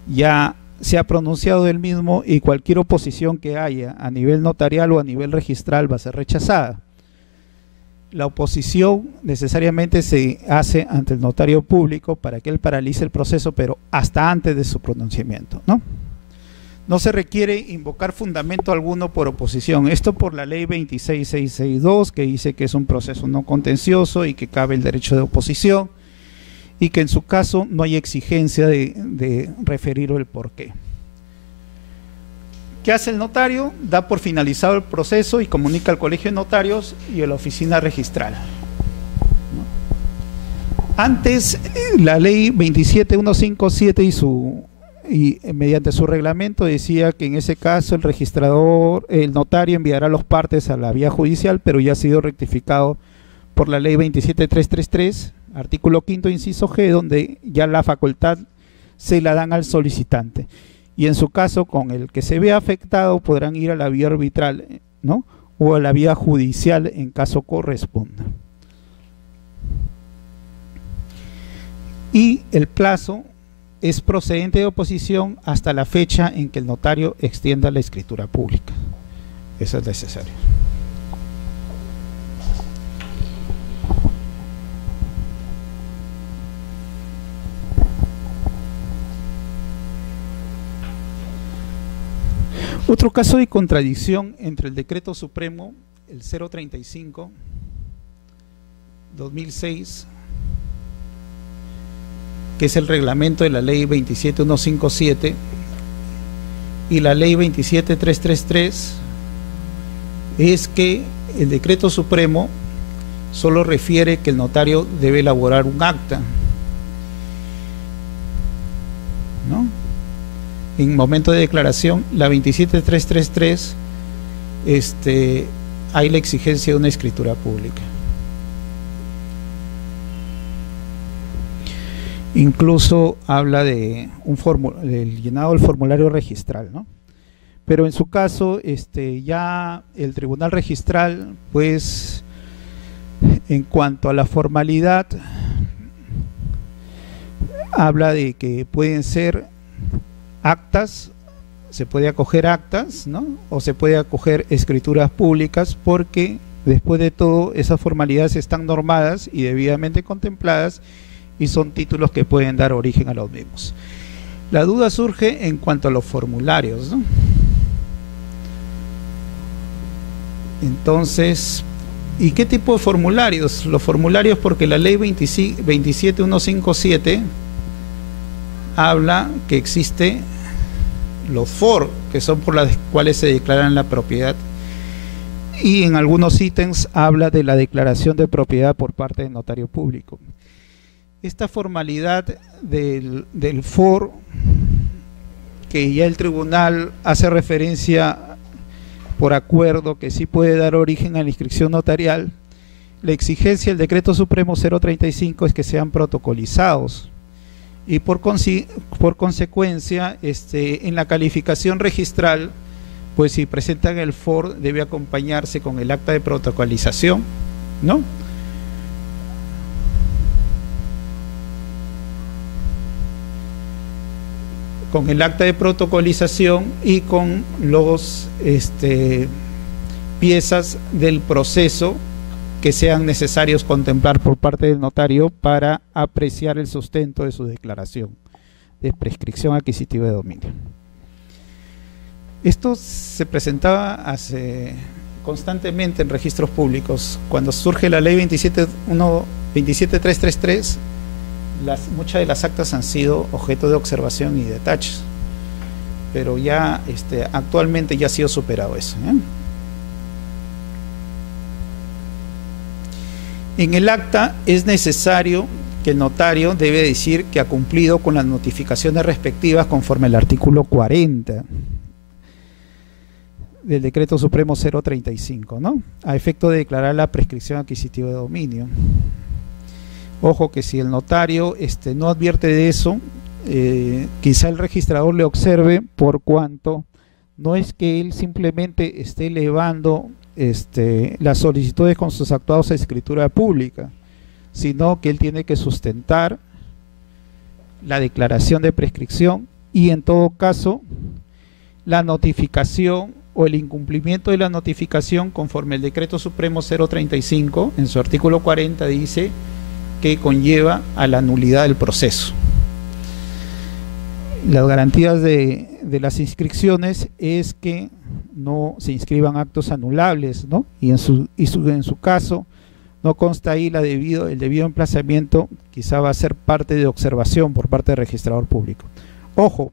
ya se ha pronunciado del mismo y cualquier oposición que haya a nivel notarial o a nivel registral va a ser rechazada. La oposición necesariamente se hace ante el notario público para que él paralice el proceso, pero hasta antes de su pronunciamiento, ¿no? No se requiere invocar fundamento alguno por oposición. Esto por la ley 26662, que dice que es un proceso no contencioso y que cabe el derecho de oposición, y que en su caso no hay exigencia de referir el porqué. ¿Qué hace el notario? Da por finalizado el proceso y comunica al colegio de notarios y a la oficina registral. Antes, la ley 27157 y mediante su reglamento decía que en ese caso el registrador, el notario enviará los partes a la vía judicial, pero ya ha sido rectificado por la ley 27333, artículo quinto inciso G, donde ya la facultad se la dan al solicitante. Y en su caso, con el que se vea afectado, podrán ir a la vía arbitral, ¿no? O a la vía judicial en caso corresponda. Y el plazo es procedente de oposición hasta la fecha en que el notario extienda la escritura pública. Eso es necesario. Otro caso de contradicción entre el decreto supremo, el 035/2006, que es el reglamento de la ley 27157, y la ley 27333, es que el decreto supremo solo refiere que el notario debe elaborar un acta, ¿no? En momento de declaración, la 27333, hay la exigencia de una escritura pública. Incluso habla de del llenado del formulario registral, ¿no? Pero en su caso, ya el tribunal registral, pues, en cuanto a la formalidad, habla de que pueden ser actas, se puede acoger actas, ¿no? O se puede acoger escrituras públicas, porque después de todo esas formalidades están normadas y debidamente contempladas y son títulos que pueden dar origen a los mismos. La duda surge en cuanto a los formularios, ¿no? Entonces, ¿y qué tipo de formularios? Los formularios, porque la ley 27157 habla que existe los FOR, que son por las cuales se declaran la propiedad, y en algunos ítems habla de la declaración de propiedad por parte del notario público. Esta formalidad del FOR, que ya el tribunal hace referencia por acuerdo que sí puede dar origen a la inscripción notarial, la exigencia del decreto supremo 035 es que sean protocolizados y por consecuencia, en la calificación registral, pues si presentan el FOR debe acompañarse con el acta de protocolización, ¿no? Con el acta de protocolización y con los piezas del proceso que sean necesarios contemplar por parte del notario para apreciar el sustento de su declaración de prescripción adquisitiva de dominio. Esto se presentaba constantemente en registros públicos. Cuando surge la ley 27333, muchas de las actas han sido objeto de observación y de taches, pero ya actualmente ya ha sido superado eso, ¿eh? En el acta es necesario que el notario debe decir que ha cumplido con las notificaciones respectivas conforme al artículo 40 del Decreto Supremo 035, ¿no? A efecto de declarar la prescripción adquisitiva de dominio. Ojo que si el notario no advierte de eso, quizá el registrador le observe, por cuanto no es que él simplemente esté elevando las solicitudes con sus actuados a escritura pública, sino que él tiene que sustentar la declaración de prescripción y en todo caso la notificación o el incumplimiento de la notificación conforme el Decreto Supremo 035 en su artículo 40 dice que conlleva a la nulidad del proceso. Las garantías de las inscripciones es que no se inscriban actos anulables, ¿no? Y en su caso no consta ahí el debido emplazamiento, quizá va a ser parte de observación por parte del registrador público. Ojo,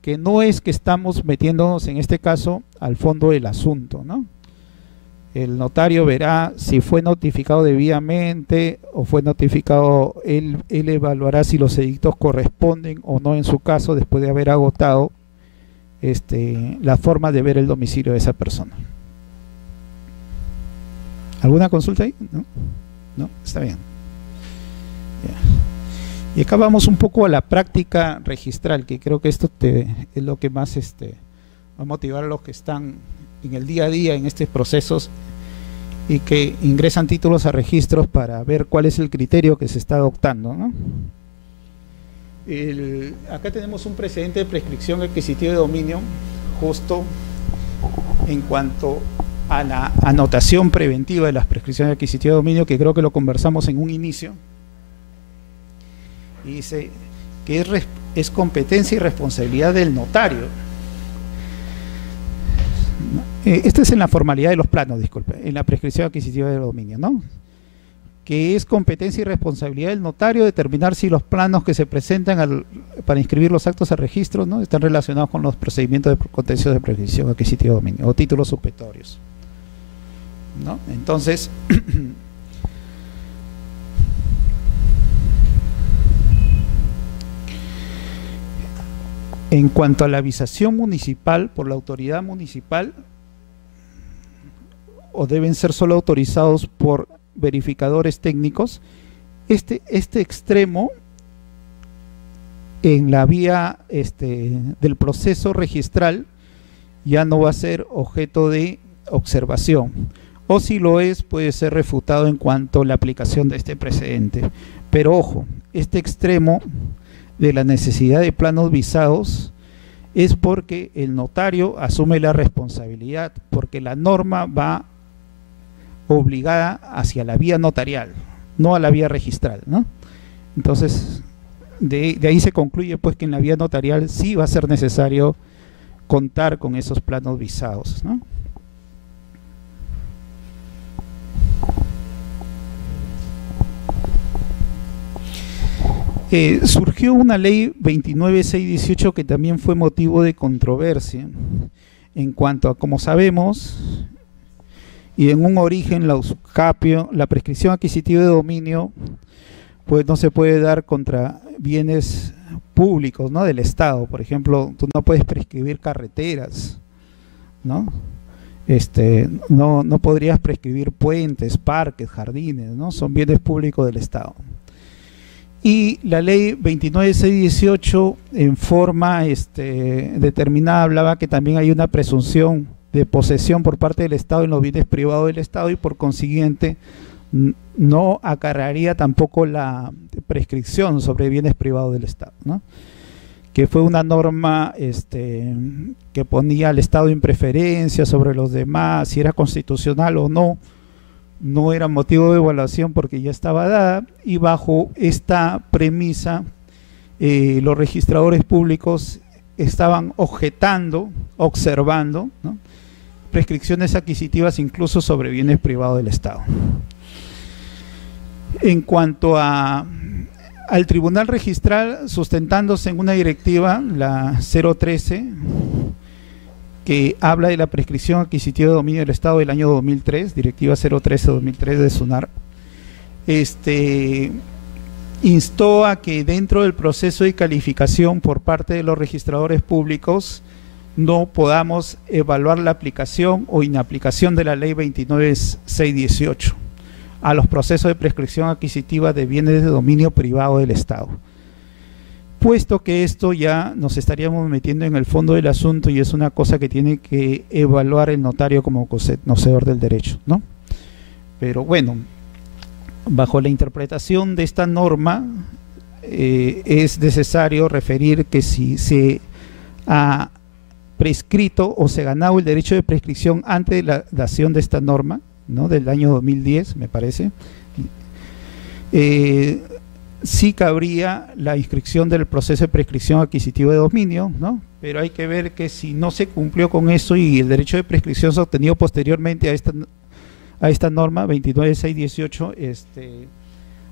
que no es que estamos metiéndonos en este caso al fondo del asunto, ¿no? El notario verá si fue notificado debidamente o fue notificado, él evaluará si los edictos corresponden o no en su caso después de haber agotado la forma de ver el domicilio de esa persona. ¿Alguna consulta ahí? ¿No? ¿No? Está bien. Ya. Y acá vamos un poco a la práctica registral, que creo que esto es lo que más va a motivar a los que están en el día a día en estos procesos y que ingresan títulos a registros para ver cuál es el criterio que se está adoptando, ¿no? Acá tenemos un precedente de prescripción adquisitiva de dominio justo en cuanto a la anotación preventiva de las prescripciones adquisitivas de dominio, que creo que lo conversamos en un inicio, y dice que es competencia y responsabilidad del notario. Esto es en la formalidad de los planos, disculpe, en la prescripción adquisitiva de dominio, ¿no? Que es competencia y responsabilidad del notario determinar si los planos que se presentan para inscribir los actos a registro, ¿no?, están relacionados con los procedimientos de contencioso de prescripción adquisitiva de dominio o títulos supletorios, ¿no? Entonces, en cuanto a la avisación municipal por la autoridad municipal, o deben ser solo autorizados por verificadores técnicos, este extremo en la vía del proceso registral ya no va a ser objeto de observación, o si lo es puede ser refutado en cuanto a la aplicación de este precedente. Pero ojo, este extremo de la necesidad de planos visados es porque el notario asume la responsabilidad, porque la norma va obligada hacia la vía notarial, no a la vía registral, ¿no? Entonces, de ahí se concluye pues que en la vía notarial sí va a ser necesario contar con esos planos visados, ¿no? Surgió una ley 29618 que también fue motivo de controversia en cuanto a, como sabemos, y en un origen la usucapio, la prescripción adquisitiva de dominio pues no se puede dar contra bienes públicos, ¿no?, del Estado. Por ejemplo, tú no puedes prescribir carreteras, ¿no? No podrías prescribir puentes, parques, jardines, ¿no? Son bienes públicos del Estado. Y la ley 29618 en forma determinada hablaba que también hay una presunción de posesión por parte del Estado en los bienes privados del Estado y por consiguiente no acarrearía tampoco la prescripción sobre bienes privados del Estado, ¿no? Que fue una norma que ponía al Estado en preferencia sobre los demás, si era constitucional o no, no era motivo de evaluación porque ya estaba dada, y bajo esta premisa los registradores públicos estaban observando, ¿no?, prescripciones adquisitivas incluso sobre bienes privados del Estado. En cuanto al Tribunal Registral, sustentándose en una directiva, la 013, que habla de la prescripción adquisitiva de dominio del Estado del año 2003, directiva 013-2003 de SUNAR, instó a que dentro del proceso de calificación por parte de los registradores públicos no podamos evaluar la aplicación o inaplicación de la ley 29618 a los procesos de prescripción adquisitiva de bienes de dominio privado del Estado, puesto que esto ya nos estaríamos metiendo en el fondo del asunto y es una cosa que tiene que evaluar el notario como conocedor del derecho, ¿no? Pero bueno, bajo la interpretación de esta norma es necesario referir que si se ha prescrito o se ganado el derecho de prescripción antes de la dación de esta norma, ¿no?, del año 2010, me parece, sí cabría la inscripción del proceso de prescripción adquisitiva de dominio, ¿no? Pero hay que ver que si no se cumplió con eso y el derecho de prescripción se ha obtenido posteriormente a esta norma 29618,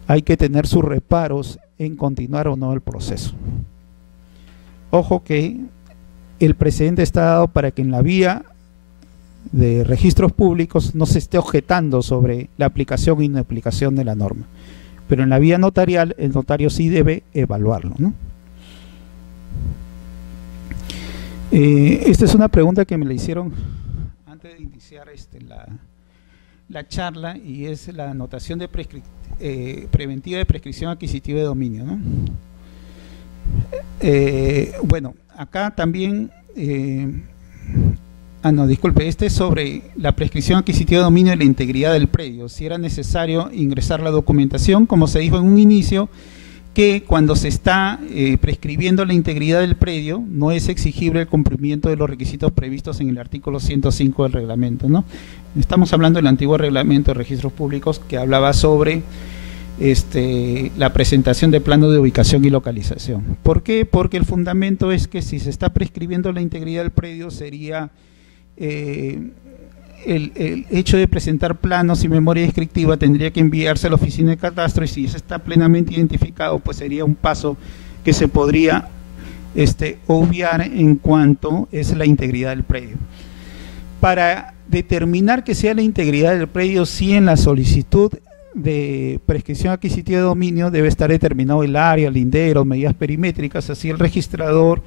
hay que tener sus reparos en continuar o no el proceso. Ojo que el precedente está dado para que en la vía de registros públicos no se esté objetando sobre la aplicación o inaplicación de la norma, pero en la vía notarial el notario sí debe evaluarlo, ¿no? Esta es una pregunta que me la hicieron antes de iniciar la charla, y es la anotación de preventiva de prescripción adquisitiva de dominio, ¿no? Bueno, acá también no, disculpe, este es sobre la prescripción adquisitiva de dominio y la integridad del predio, si era necesario ingresar la documentación, como se dijo en un inicio, que cuando se está prescribiendo la integridad del predio, no es exigible el cumplimiento de los requisitos previstos en el artículo 105 del reglamento, ¿no? Estamos hablando del antiguo reglamento de registros públicos que hablaba sobre la presentación de plano de ubicación y localización. ¿Por qué? Porque el fundamento es que si se está prescribiendo la integridad del predio sería el hecho de presentar planos y memoria descriptiva tendría que enviarse a la oficina de catastro, y si eso está plenamente identificado, pues sería un paso que se podría obviar en cuanto es la integridad del predio. Para determinar que sea la integridad del predio, sí, en la solicitud de prescripción adquisitiva de dominio debe estar determinado el área, linderos, medidas perimétricas, así el registrador,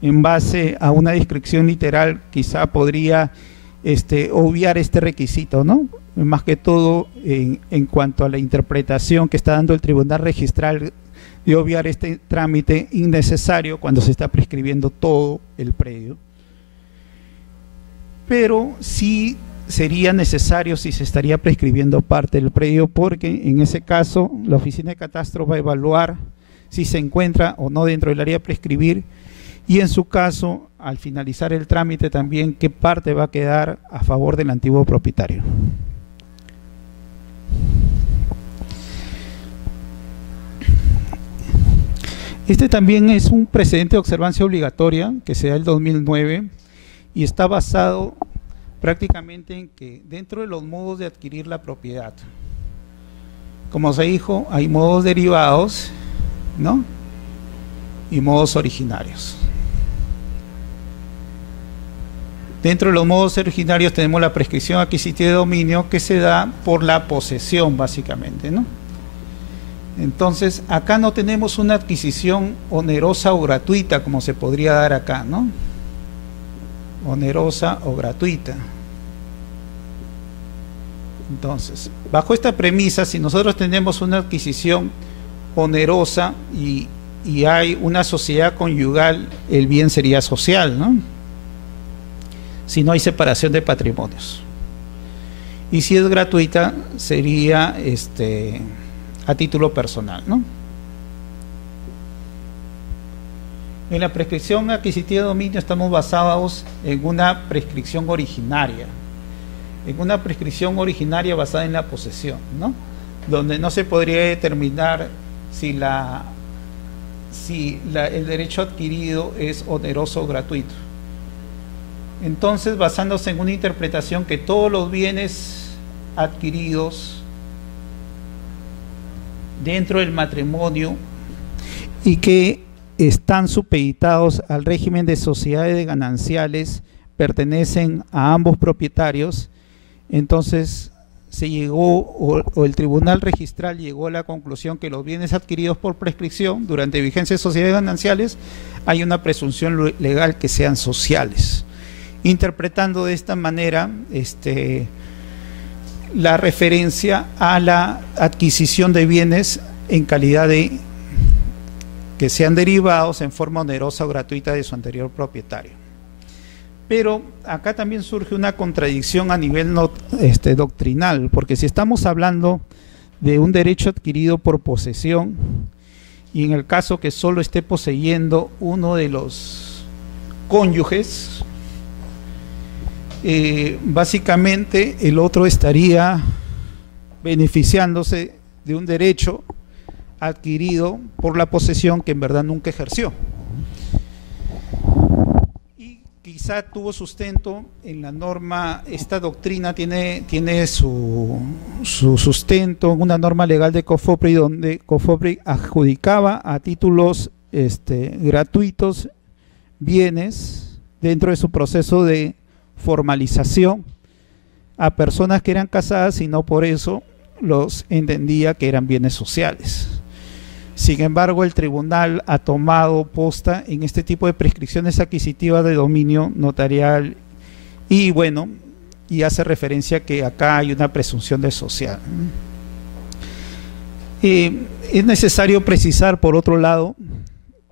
en base a una descripción literal, quizá podría obviar este requisito, ¿no? Más que todo en cuanto a la interpretación que está dando el Tribunal Registral de obviar este trámite innecesario cuando se está prescribiendo todo el predio. Pero sí sería necesario si se estaría prescribiendo parte del predio, porque en ese caso la oficina de catastro va a evaluar si se encuentra o no dentro del área de prescribir, y en su caso, al finalizar el trámite también, qué parte va a quedar a favor del antiguo propietario. Este también es un precedente de observancia obligatoria que se da el 2009 y está basado prácticamente en que dentro de los modos de adquirir la propiedad, como se dijo, hay modos derivados, ¿no?, y modos originarios. Dentro de los modos originarios tenemos la prescripción adquisitiva de dominio, que se da por la posesión básicamente, ¿no? Entonces acá no tenemos una adquisición onerosa o gratuita como se podría dar acá, ¿no? Onerosa o gratuita. Entonces, bajo esta premisa, si nosotros tenemos una adquisición onerosa y hay una sociedad conyugal, el bien sería social, ¿no? Si no hay separación de patrimonios. Y si es gratuita, sería a título personal, ¿no? En la prescripción adquisitiva de dominio estamos basados en una prescripción originaria. En una prescripción originaria basada en la posesión, ¿no? Donde no se podría determinar si el derecho adquirido es oneroso o gratuito. Entonces, basándose en una interpretación que todos los bienes adquiridos dentro del matrimonio y que están supeditados al régimen de sociedades de gananciales pertenecen a ambos propietarios, entonces se llegó, o el tribunal registral llegó a la conclusión que los bienes adquiridos por prescripción durante vigencia de sociedades gananciales hay una presunción legal que sean sociales, interpretando de esta manera la referencia a la adquisición de bienes en calidad de que sean derivados en forma onerosa o gratuita de su anterior propietario. Pero acá también surge una contradicción a nivel doctrinal, porque si estamos hablando de un derecho adquirido por posesión, y en el caso que solo esté poseyendo uno de los cónyuges, básicamente el otro estaría beneficiándose de un derecho adquirido por la posesión que en verdad nunca ejerció. Y quizá tuvo sustento en la norma, esta doctrina tiene su sustento en una norma legal de COFOPRI, donde COFOPRI adjudicaba a títulos gratuitos bienes dentro de su proceso de formalización a personas que eran casadas y no por eso los entendía que eran bienes sociales. Sin embargo, el tribunal ha tomado posta en este tipo de prescripciones adquisitivas de dominio notarial y bueno, y hace referencia que acá hay una presunción de social. Es necesario precisar, por otro lado,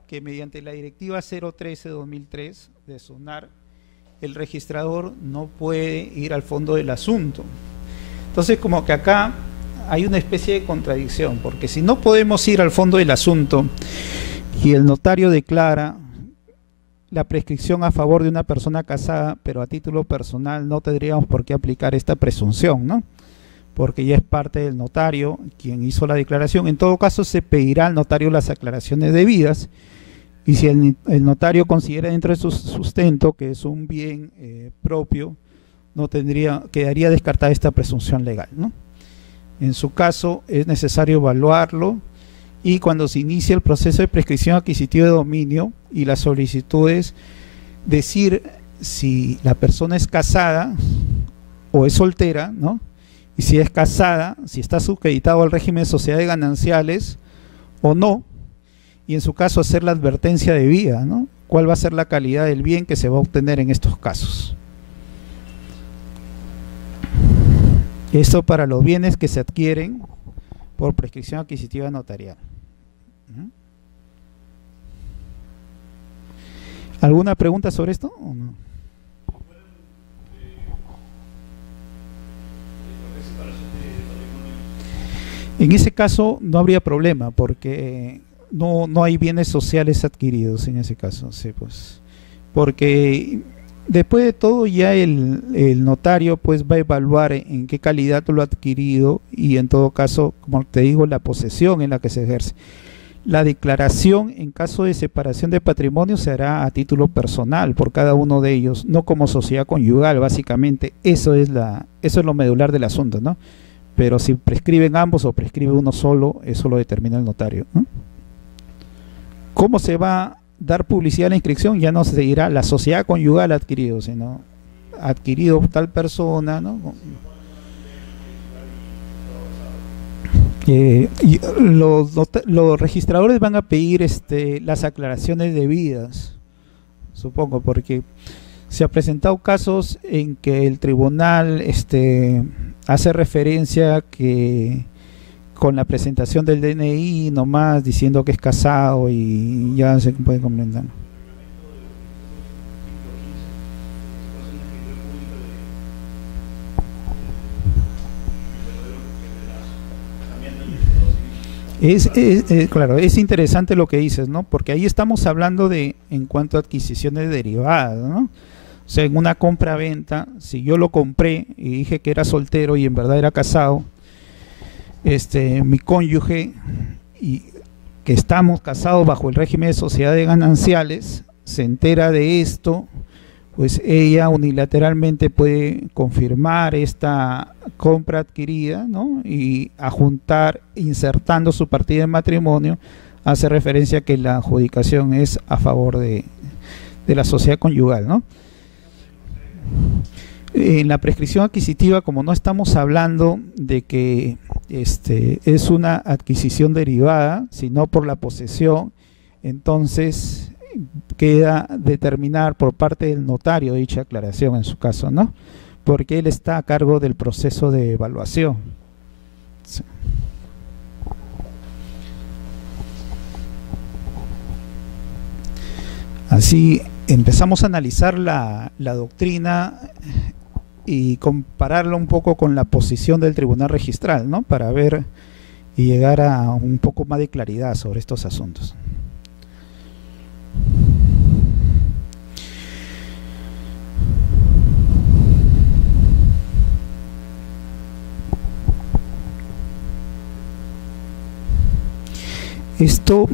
que mediante la directiva 013/2003 de SUNAR, el registrador no puede ir al fondo del asunto. Entonces, como que acá hay una especie de contradicción, porque si no podemos ir al fondo del asunto y el notario declara la prescripción a favor de una persona casada, pero a título personal, no tendríamos por qué aplicar esta presunción, ¿no? Porque ya es parte del notario quien hizo la declaración. En todo caso, se pedirá al notario las aclaraciones debidas, y si el notario considera dentro de su sustento que es un bien propio, quedaría descartada esta presunción legal, ¿no? En su caso es necesario evaluarlo, y cuando se inicia el proceso de prescripción adquisitiva de dominio y las solicitudes, decir si la persona es casada o es soltera, ¿no? Y si es casada, si está supeditado al régimen de sociedades gananciales o no, y en su caso hacer la advertencia debida, ¿no? ¿Cuál va a ser la calidad del bien que se va a obtener en estos casos? Esto para los bienes que se adquieren por prescripción adquisitiva notarial. ¿Alguna pregunta sobre esto o no? En ese caso no habría problema, porque no hay bienes sociales adquiridos en ese caso, sí, pues, porque después de todo ya el notario pues va a evaluar en qué calidad lo ha adquirido, y en todo caso, como te digo, la posesión en la que se ejerce. La declaración en caso de separación de patrimonio se hará a título personal por cada uno de ellos, no como sociedad conyugal, básicamente. Eso es lo medular del asunto, ¿no? Pero si prescriben ambos o prescribe uno solo, eso lo determina el notario, ¿no? ¿Cómo se va a dar publicidad a la inscripción? Ya no se dirá la sociedad conyugal adquirido, sino adquirido tal persona, ¿no? Y los registradores van a pedir las aclaraciones debidas, supongo, porque se han presentado casos en que el tribunal hace referencia que con la presentación del DNI nomás diciendo que es casado y ya se puede comprender. Claro, es interesante lo que dices, ¿no? Porque ahí estamos hablando de en cuanto a adquisiciones derivadas, ¿no? O sea, en una compra-venta, si yo lo compré y dije que era soltero y en verdad era casado, mi cónyuge, y que estamos casados bajo el régimen de sociedades gananciales, se entera de esto, pues ella unilateralmente puede confirmar esta compra adquirida, ¿no? Y adjuntar, insertando su partida de matrimonio, hace referencia a que la adjudicación es a favor de la sociedad conyugal, ¿no? En la prescripción adquisitiva, como no estamos hablando de que es una adquisición derivada, sino por la posesión, entonces queda determinar por parte del notario dicha aclaración en su caso, ¿no? Porque él está a cargo del proceso de evaluación. Sí. Así empezamos a analizar la doctrina y compararla un poco con la posición del Tribunal Registral, ¿no? Para ver y llegar a un poco más de claridad sobre estos asuntos. Esto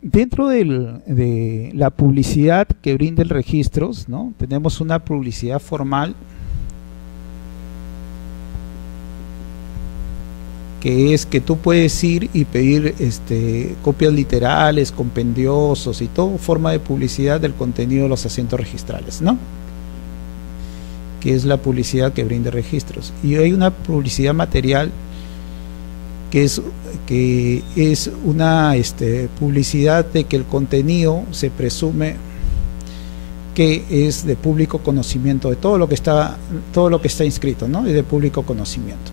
dentro de la publicidad que brinda el registros, ¿no? Tenemos una publicidad formal que es que tú puedes ir y pedir copias literales, compendiosos y todo forma de publicidad del contenido de los asientos registrales, ¿no? Que es la publicidad que brinda registros. Y hay una publicidad material que es una publicidad de que el contenido se presume que es de público conocimiento, de todo lo que está inscrito, ¿no? Es de público conocimiento.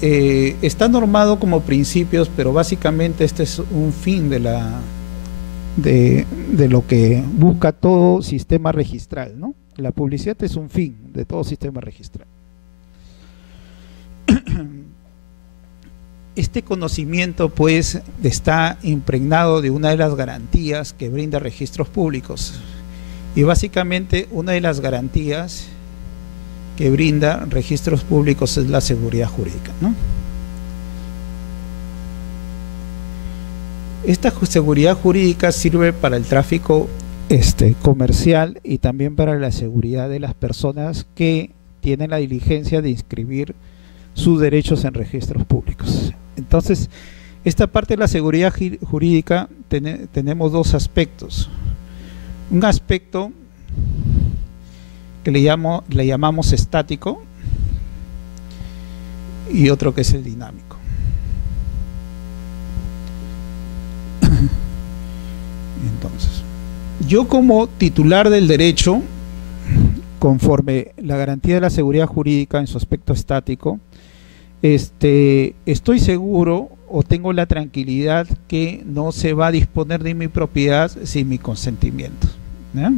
Está normado como principios, pero básicamente este es un fin de lo que busca todo sistema registral, ¿no? La publicidad es un fin de todo sistema registral. Este conocimiento, pues, está impregnado de una de las garantías que brinda registros públicos, y básicamente una de las garantías que brinda registros públicos es la seguridad jurídica, ¿no? Esta seguridad jurídica sirve para el tráfico comercial y también para la seguridad de las personas que tienen la diligencia de inscribir sus derechos en registros públicos. Entonces, esta parte de la seguridad jurídica tenemos dos aspectos. Un aspecto que le llamamos estático y otro que es el dinámico. Entonces, yo como titular del derecho, conforme la garantía de la seguridad jurídica en su aspecto estático, estoy seguro o tengo la tranquilidad que no se va a disponer de mi propiedad sin mi consentimiento, ¿eh?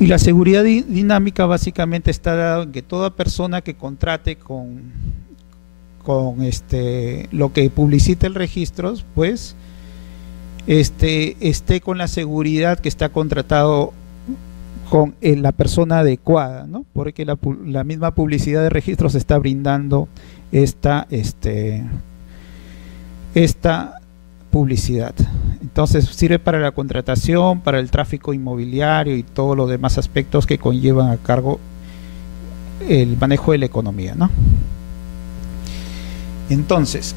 Y la seguridad dinámica básicamente está dado en que toda persona que contrate con lo que publicita el registro, pues esté con la seguridad que está contratado con la persona adecuada, ¿no? Porque la misma publicidad de registros está brindando esta publicidad. Entonces sirve para la contratación, para el tráfico inmobiliario y todos los demás aspectos que conllevan a cargo el manejo de la economía, ¿no? Entonces,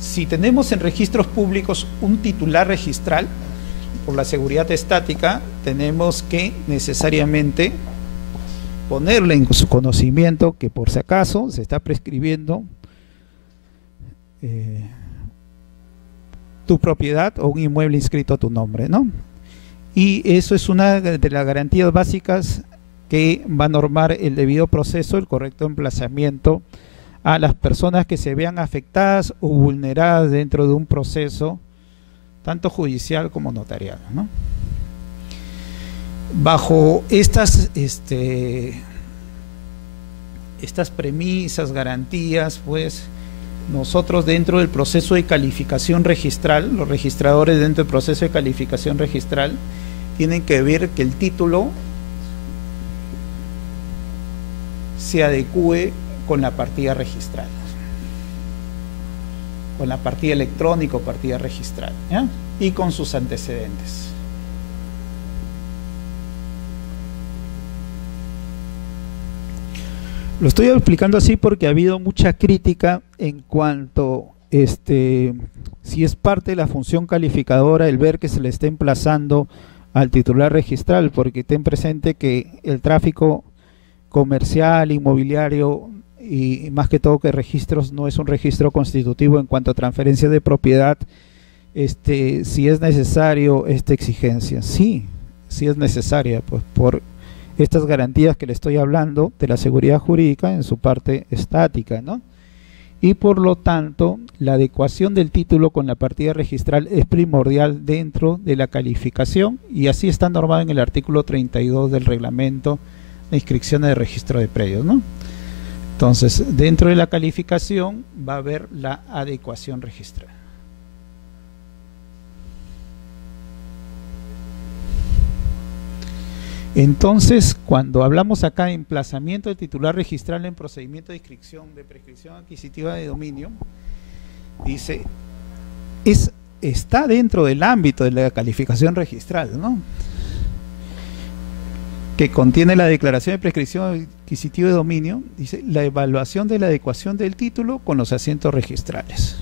si tenemos en registros públicos un titular registral, por la seguridad estática, tenemos que necesariamente ponerle en su conocimiento que por si acaso se está prescribiendo tu propiedad o un inmueble inscrito a tu nombre, ¿no? Y eso es una de las garantías básicas que va a normar el debido proceso, el correcto emplazamiento a las personas que se vean afectadas o vulneradas dentro de un proceso tanto judicial como notarial, ¿no? Bajo estas premisas, garantías, pues nosotros dentro del proceso de calificación registral, los registradores dentro del proceso de calificación registral tienen que ver que el título se adecúe con la partida registral, con la partida electrónica o partida registral, ¿ya? Y con sus antecedentes. Lo estoy explicando así porque ha habido mucha crítica en cuanto si es parte de la función calificadora el ver que se le está emplazando al titular registral, porque ten presente que el tráfico comercial, inmobiliario y más que todo que registros no es un registro constitutivo en cuanto a transferencia de propiedad. Si es necesario esta exigencia, sí es necesaria, pues por estas garantías que le estoy hablando de la seguridad jurídica en su parte estática, ¿no? Y por lo tanto, la adecuación del título con la partida registral es primordial dentro de la calificación, y así está normado en el artículo 32 del reglamento de inscripciones de registro de predios, ¿no? Entonces, dentro de la calificación va a haber la adecuación registral. Entonces, cuando hablamos acá de emplazamiento del titular registral en procedimiento de inscripción de prescripción adquisitiva de dominio, dice, está dentro del ámbito de la calificación registral, ¿no? Que contiene la declaración de prescripción adquisitiva de dominio, dice, la evaluación de la adecuación del título con los asientos registrales.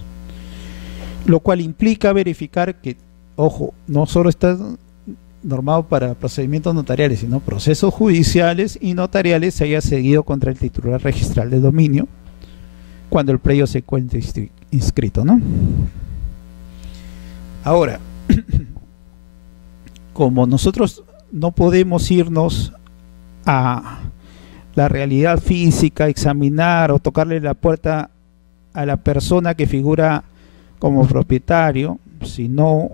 Lo cual implica verificar que, ojo, no solo está normado para procedimientos notariales, sino procesos judiciales y notariales se haya seguido contra el titular registral de dominio cuando el predio se encuentre inscrito, ¿no? Ahora, como nosotros no podemos irnos a la realidad física, examinar o tocarle la puerta a la persona que figura como propietario, sino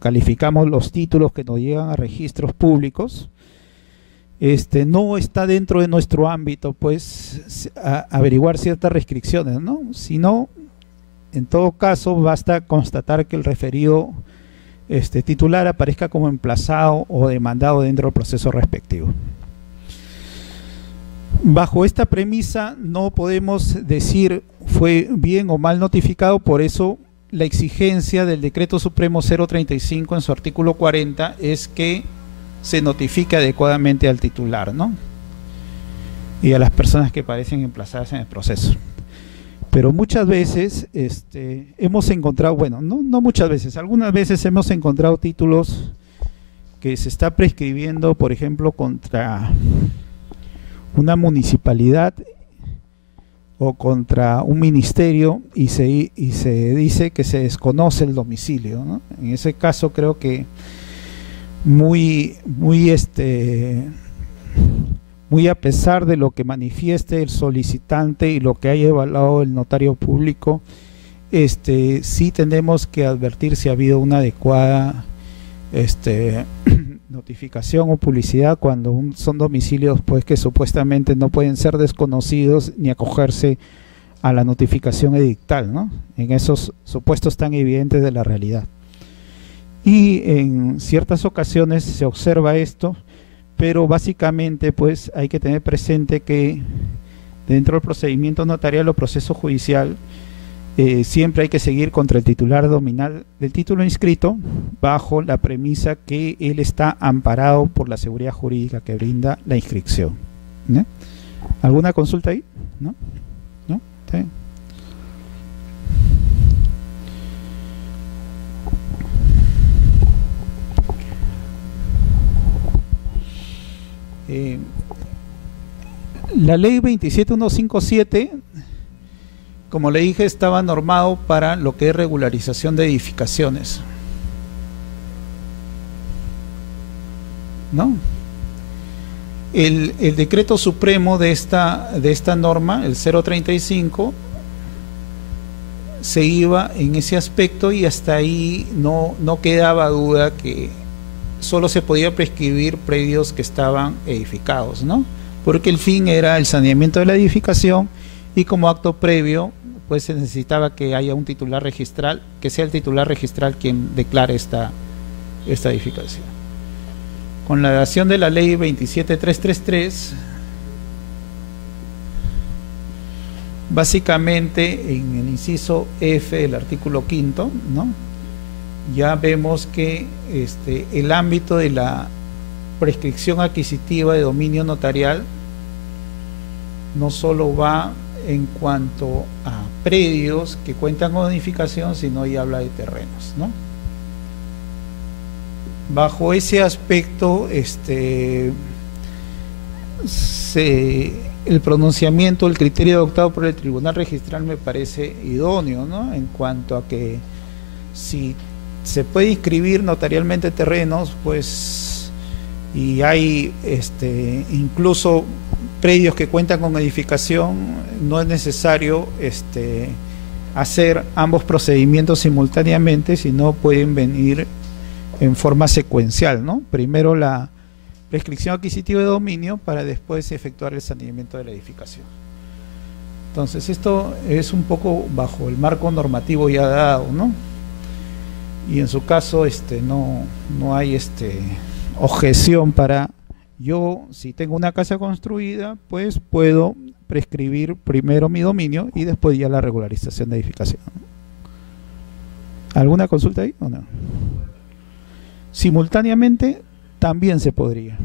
calificamos los títulos que nos llegan a registros públicos, no está dentro de nuestro ámbito, pues, averiguar ciertas restricciones, ¿no? Sino, en todo caso, basta constatar que el referido titular aparezca como emplazado o demandado dentro del proceso respectivo. Bajo esta premisa no podemos decir fue bien o mal notificado, por eso la exigencia del Decreto Supremo 035 en su artículo 40 es que se notifique adecuadamente al titular, ¿no? Y a las personas que parecen emplazadas en el proceso. Pero muchas veces hemos encontrado, bueno, no muchas veces, algunas veces hemos encontrado títulos que se está prescribiendo, por ejemplo, contra una municipalidad o contra un ministerio y se dice que se desconoce el domicilio, ¿no? En ese caso creo que muy a pesar de lo que manifieste el solicitante y lo que haya evaluado el notario público, sí tenemos que advertir si ha habido una adecuada notificación o publicidad cuando son domicilios, pues, que supuestamente no pueden ser desconocidos ni acogerse a la notificación edictal, ¿no? En esos supuestos tan evidentes de la realidad. Y en ciertas ocasiones se observa esto, pero básicamente, pues, hay que tener presente que dentro del procedimiento notarial o proceso judicial siempre hay que seguir contra el titular nominal del título inscrito bajo la premisa que él está amparado por la seguridad jurídica que brinda la inscripción, ¿no? ¿Alguna consulta ahí? ¿No? ¿No? ¿Está bien? La ley 27157, como le dije, estaba normado para lo que es regularización de edificaciones, ¿no? El decreto supremo de esta norma, el 035, se iba en ese aspecto y hasta ahí no quedaba duda que solo se podía prescribir predios que estaban edificados, ¿no? Porque el fin era el saneamiento de la edificación y como acto previo pues se necesitaba que haya un titular registral, que sea el titular registral quien declare esta edificación. Con la dación de la ley 27333, básicamente en el inciso F del artículo 5, ¿no?, ya vemos que el ámbito de la prescripción adquisitiva de dominio notarial no solo va en cuanto a predios que cuentan con edificación, sino ya habla de terrenos, ¿no? Bajo ese aspecto, el pronunciamiento, el criterio adoptado por el Tribunal Registral me parece idóneo, ¿no? En cuanto a que si se puede inscribir notarialmente terrenos, pues, y hay incluso predios que cuentan con edificación, no es necesario hacer ambos procedimientos simultáneamente, sino pueden venir en forma secuencial, ¿no? Primero la prescripción adquisitiva de dominio para después efectuar el saneamiento de la edificación. Entonces esto es un poco bajo el marco normativo ya dado, ¿no? Y en su caso no hay objeción para yo, si tengo una casa construida, pues puedo prescribir primero mi dominio y después ya la regularización de edificación. ¿Alguna consulta ahí o no? Simultáneamente también se podría.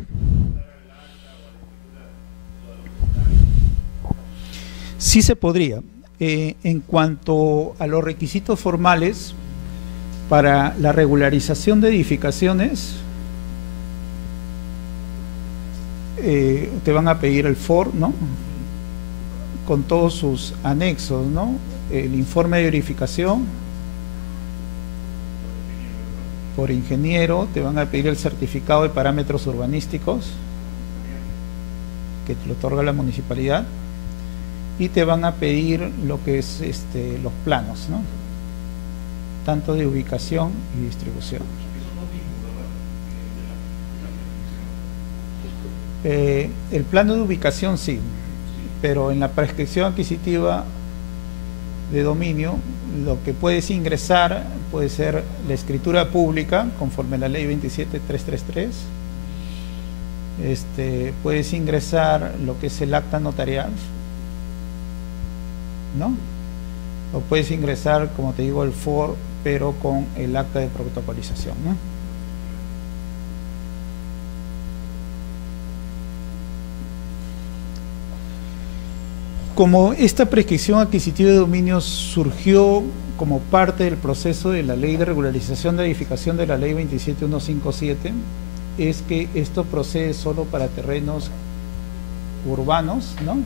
Sí se podría. En cuanto a los requisitos formales para la regularización de edificaciones, te van a pedir el FOR, ¿no?, con todos sus anexos, ¿no?, el informe de verificación por ingeniero, te van a pedir el certificado de parámetros urbanísticos que te lo otorga la municipalidad y te van a pedir lo que es los planos, ¿no?, tanto de ubicación y distribución. El plano de ubicación sí, pero en la prescripción adquisitiva de dominio lo que puedes ingresar puede ser la escritura pública conforme a la ley 27333, puedes ingresar lo que es el acta notarial, ¿no?, o puedes ingresar, como te digo, el FOR, pero con el acta de protocolización, ¿no? Como esta prescripción adquisitiva de dominios surgió como parte del proceso de la ley de regularización de edificación de la ley 27157, es que esto procede solo para terrenos urbanos, ¿no?,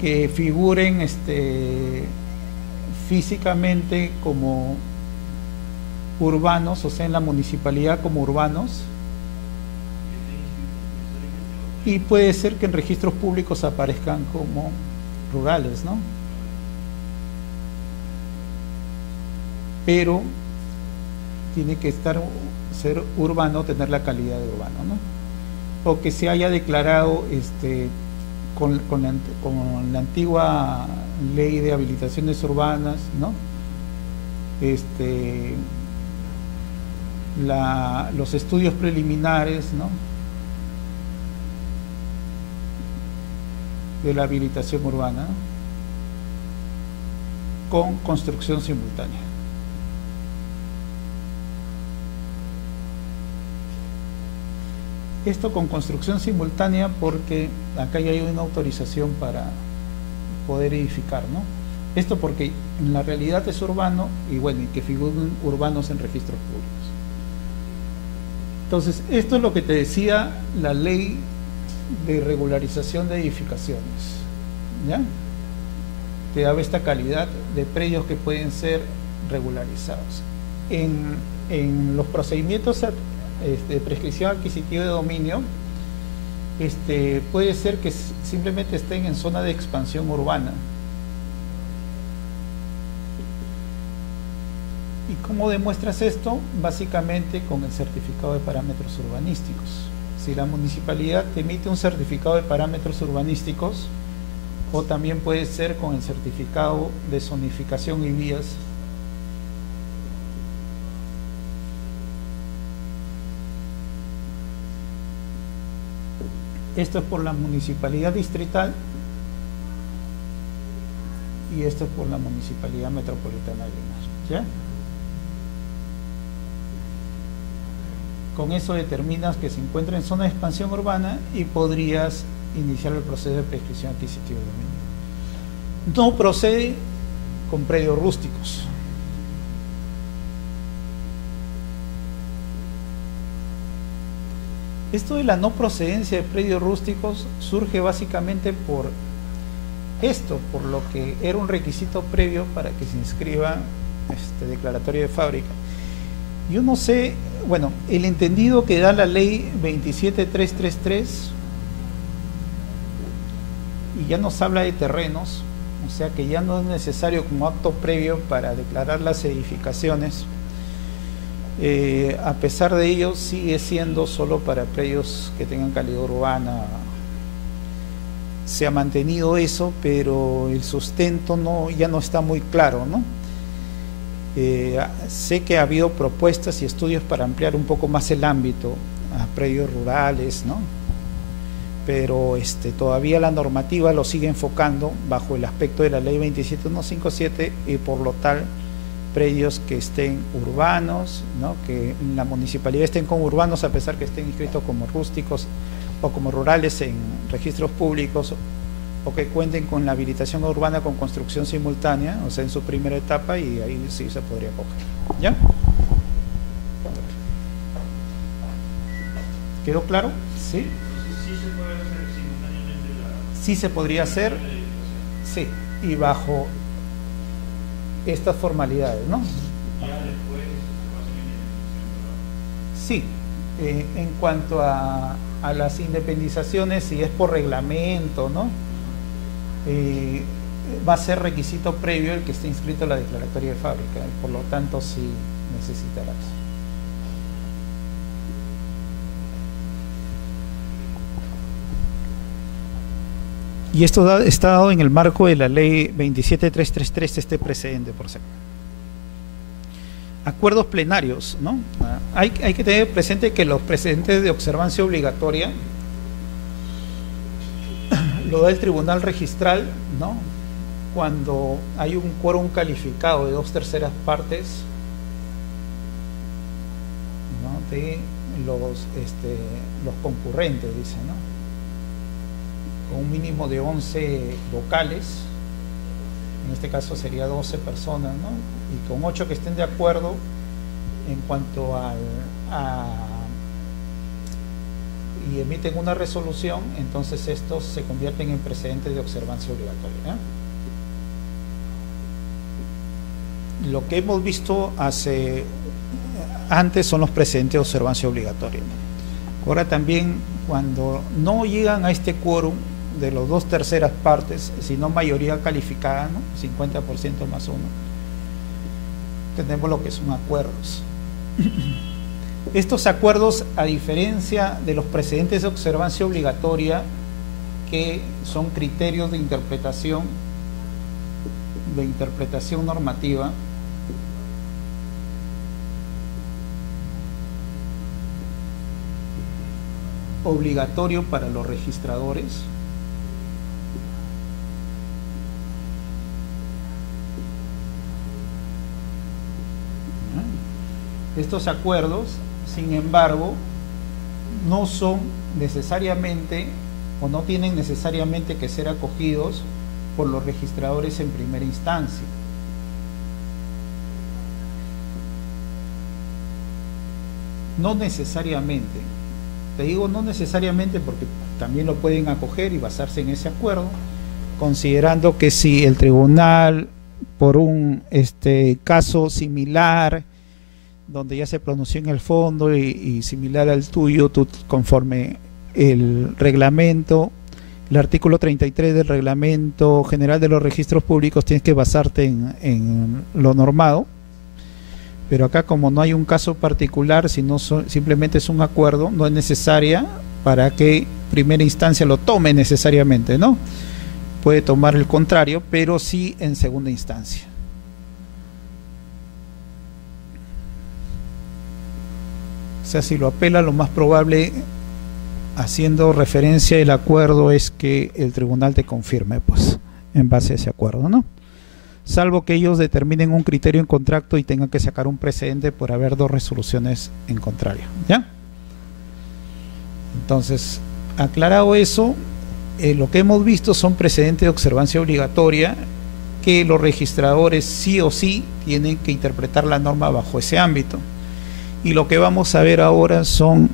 que figuren físicamente como urbanos, o sea, en la municipalidad como urbanos. Y puede ser que en registros públicos aparezcan como rurales, ¿no? Pero tiene que ser urbano, tener la calidad de urbano, ¿no? O que se haya declarado con la antigua ley de habilitaciones urbanas, ¿no?, los estudios preliminares, ¿no?, de la habilitación urbana, ¿no?, con construcción simultánea. Esto con construcción simultánea porque acá ya hay una autorización para poder edificar, ¿no? Esto porque en la realidad es urbano y bueno, y que figuren urbanos en registros públicos. Entonces, esto es lo que te decía la ley de regularización de edificaciones, ¿ya? Te daba esta calidad de predios que pueden ser regularizados. En los procedimientos de prescripción adquisitiva de dominio, puede ser que simplemente estén en zona de expansión urbana. ¿Y cómo demuestras esto? Básicamente con el certificado de parámetros urbanísticos. Si la municipalidad te emite un certificado de parámetros urbanísticos, o también puede ser con el certificado de zonificación y vías. Esto es por la municipalidad distrital y esto es por la municipalidad metropolitana de Lima, ¿ya? Con eso determinas que se encuentra en zona de expansión urbana y podrías iniciar el proceso de prescripción adquisitiva de dominio. No procede con predios rústicos. Esto de la no procedencia de predios rústicos surge básicamente por esto, por lo que era un requisito previo para que se inscriba declaratorio de fábrica. Yo no sé, bueno, el entendido que da la ley 27333 y ya nos habla de terrenos, o sea que ya no es necesario como acto previo para declarar las edificaciones. A pesar de ello sigue siendo solo para predios que tengan calidad urbana. Se ha mantenido eso, pero el sustento ya no está muy claro, ¿no? Sé que ha habido propuestas y estudios para ampliar un poco más el ámbito a predios rurales, ¿no? Pero todavía la normativa lo sigue enfocando bajo el aspecto de la ley 27157 y por lo tal predios que estén urbanos, ¿no? Que en la municipalidad estén como urbanos a pesar que estén inscritos como rústicos o como rurales en registros públicos, o que cuenten con la habilitación urbana con construcción simultánea, o sea en su primera etapa, y ahí sí se podría coger. ¿Ya? ¿Quedó claro? Sí. Sí se puede hacer simultáneamente Sí se podría hacer, sí, y bajo estas formalidades, ¿no? ya después Sí, en cuanto a las independizaciones, si es por reglamento, ¿no? Va a ser requisito previo el que esté inscrito en la declaratoria de fábrica, y por lo tanto sí necesitarás. Y esto está dado en el marco de la ley 27333, este precedente, por ser. Acuerdos plenarios, ¿no? Hay que tener presente que los precedentes de observancia obligatoria lo da el tribunal registral, ¿no? Cuando hay un quórum calificado de 2/3 partes, ¿no? De los concurrentes, dice, ¿no? Con un mínimo de 11 vocales, en este caso sería 12 personas, ¿no? Y con 8 que estén de acuerdo en cuanto y emiten una resolución, entonces estos se convierten en precedentes de observancia obligatoria, ¿eh? Lo que hemos visto antes son los precedentes de observancia obligatoria. Ahora también, cuando no llegan a este quórum de los 2/3 partes, sino mayoría calificada, ¿no? 50% más uno, tenemos lo que son acuerdos. Estos acuerdos, a diferencia de los precedentes de observancia obligatoria, que son criterios de interpretación normativa, obligatorio para los registradores, estos acuerdos, sin embargo, no son necesariamente o no tienen necesariamente que ser acogidos por los registradores en primera instancia. No necesariamente. Te digo no necesariamente porque también lo pueden acoger y basarse en ese acuerdo, considerando que si el tribunal, por un caso similar, donde ya se pronunció en el fondo y similar al tuyo, tú conforme el reglamento, el artículo 33 del Reglamento General de los Registros Públicos, tienes que basarte en lo normado, pero acá como no hay un caso particular, sino simplemente es un acuerdo, no es necesaria para que primera instancia lo tome necesariamente, ¿no? Puede tomar el contrario, pero sí en segunda instancia. O sea, si lo apela, lo más probable, haciendo referencia al acuerdo, es que el tribunal te confirme, pues, en base a ese acuerdo, ¿no? Salvo que ellos determinen un criterio en contrato y tengan que sacar un precedente por haber dos resoluciones en contrario, ¿ya? Entonces, aclarado eso, lo que hemos visto son precedentes de observancia obligatoria que los registradores sí o sí tienen que interpretar la norma bajo ese ámbito. Y lo que vamos a ver ahora son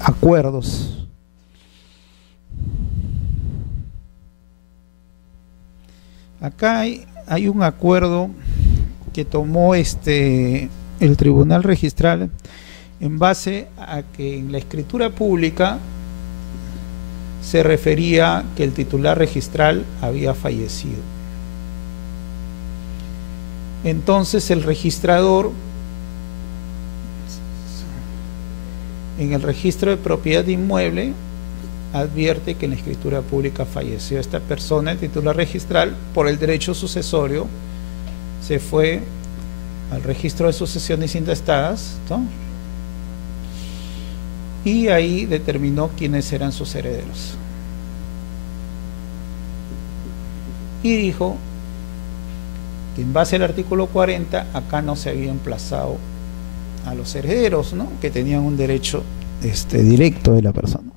acuerdos. Acá hay un acuerdo que tomó el Tribunal Registral en base a que en la escritura pública se refería que el titular registral había fallecido. Entonces el registrador, en el registro de propiedad de inmueble, advierte que en la escritura pública falleció esta persona. El titular registral, por el derecho sucesorio, se fue al registro de sucesiones intestadas, ¿no? Y ahí determinó quiénes eran sus herederos. Y dijo que en base al artículo 40, acá no se había emplazado a los herederos, ¿no? Que tenían un derecho directo de la persona.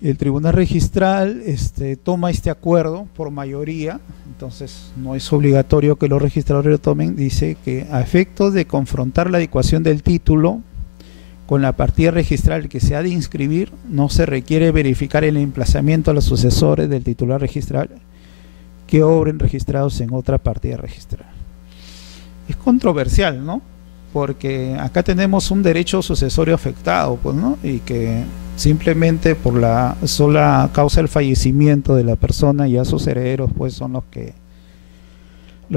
El Tribunal Registral toma este acuerdo por mayoría, entonces no es obligatorio que los registradores lo tomen. Dice que a efectos de confrontar la adecuación del título con la partida registral que se ha de inscribir, no se requiere verificar el emplazamiento a los sucesores del titular registral que obren registrados en otra partida registral. Es controversial, ¿no? Porque acá tenemos un derecho sucesorio afectado, pues, ¿no? Y que simplemente por la sola causa del fallecimiento de la persona, ya sus herederos pues son los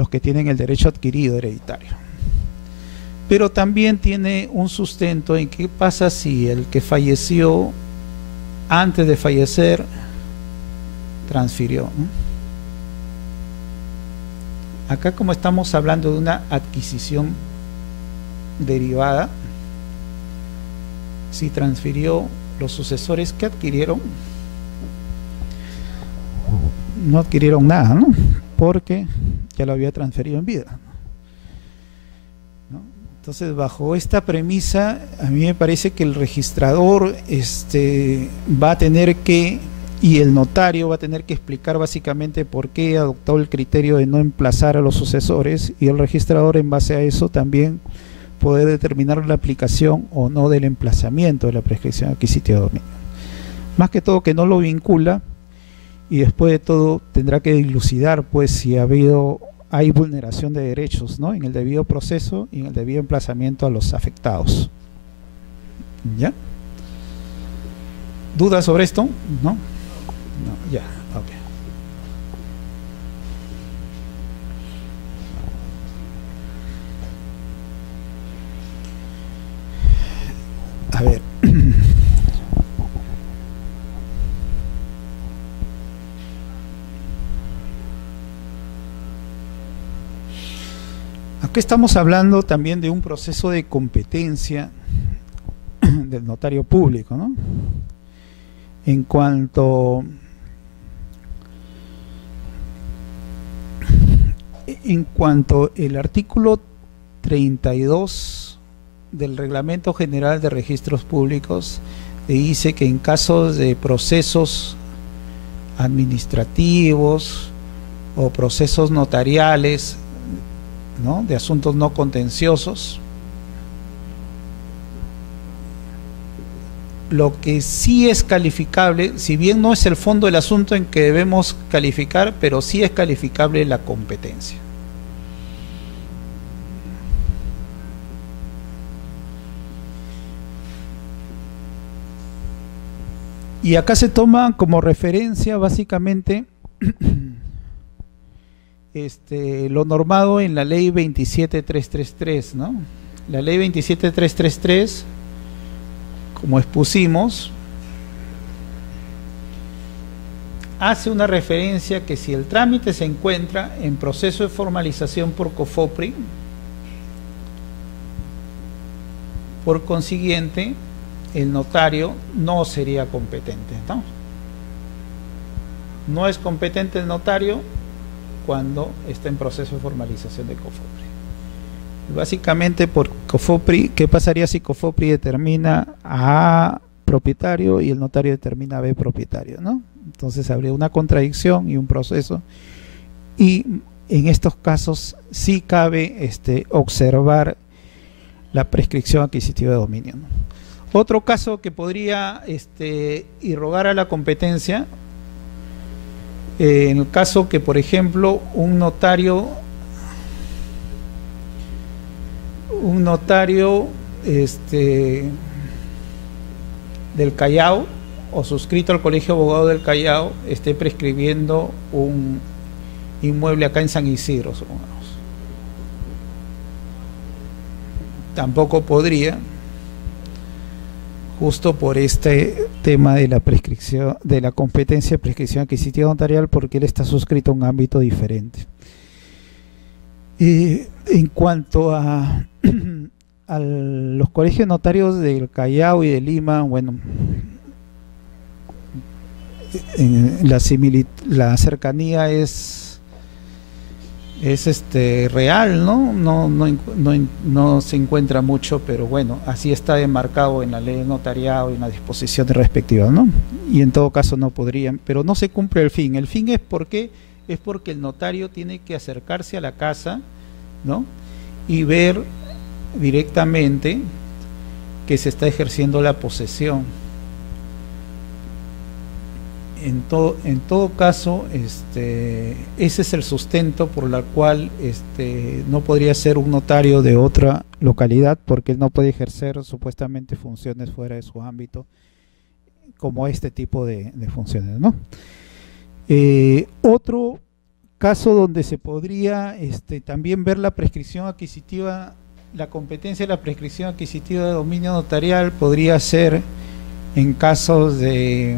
que tienen el derecho adquirido hereditario. Pero también tiene un sustento en qué pasa si el que falleció antes de fallecer transfirió, ¿no? Acá, como estamos hablando de una adquisición derivada, si transfirió, los sucesores que adquirieron no adquirieron nada, ¿no? Porque ya lo había transferido en vida, ¿no? Entonces, bajo esta premisa, a mí me parece que el registrador va a tener que, y el notario va a tener que explicar básicamente por qué adoptó el criterio de no emplazar a los sucesores, y el registrador, en base a eso, también poder determinar la aplicación o no del emplazamiento de la prescripción adquisitiva de dominio. Más que todo que no lo vincula, y después de todo tendrá que dilucidar pues si hay vulneración de derechos, ¿no? En el debido proceso y en el debido emplazamiento a los afectados. ¿Ya? ¿Dudas sobre esto? ¿No? No, ya, ok. A ver. Aquí estamos hablando también de un proceso de competencia del notario público, ¿no? En cuanto el artículo 32 del Reglamento General de Registros Públicos dice que en casos de procesos administrativos o procesos notariales, ¿no?, de asuntos no contenciosos, lo que sí es calificable, si bien no es el fondo del asunto en que debemos calificar, pero sí es calificable la competencia. Y acá se toma como referencia básicamente lo normado en la ley 27333, ¿no? La ley 27333, como expusimos, hace una referencia que si el trámite se encuentra en proceso de formalización por COFOPRI, por consiguiente, el notario no sería competente, ¿no? No es competente el notario cuando está en proceso de formalización de COFOPRI. Básicamente por COFOPRI, ¿qué pasaría si COFOPRI determina a A propietario y el notario determina a B propietario, ¿no? Entonces habría una contradicción y un proceso, y en estos casos sí cabe observar la prescripción adquisitiva de dominio, ¿no? Otro caso que podría irrogar a la competencia, en el caso que, por ejemplo, un notario del Callao o suscrito al Colegio de Abogados del Callao esté prescribiendo un inmueble acá en San Isidro, supongamos. Tampoco podría, justo por este tema de la prescripción, de la competencia de prescripción adquisitiva notarial, porque él está suscrito a un ámbito diferente. En cuanto a los colegios notarios del Callao y de Lima, bueno, la cercanía es real, ¿no? No se encuentra mucho, pero bueno, así está demarcado en la ley de notariado y en las disposiciones respectivas, ¿no? Y en todo caso no podrían, pero no se cumple el fin. El fin es porque el notario tiene que acercarse a la casa, ¿no? Y ver directamente que se está ejerciendo la posesión. En todo caso, ese es el sustento por el cual no podría ser un notario de otra localidad, porque él no puede ejercer supuestamente funciones fuera de su ámbito, como este tipo de funciones, ¿no? Otro caso donde se podría también ver la prescripción adquisitiva, la competencia de la prescripción adquisitiva de dominio notarial, podría ser en casos de,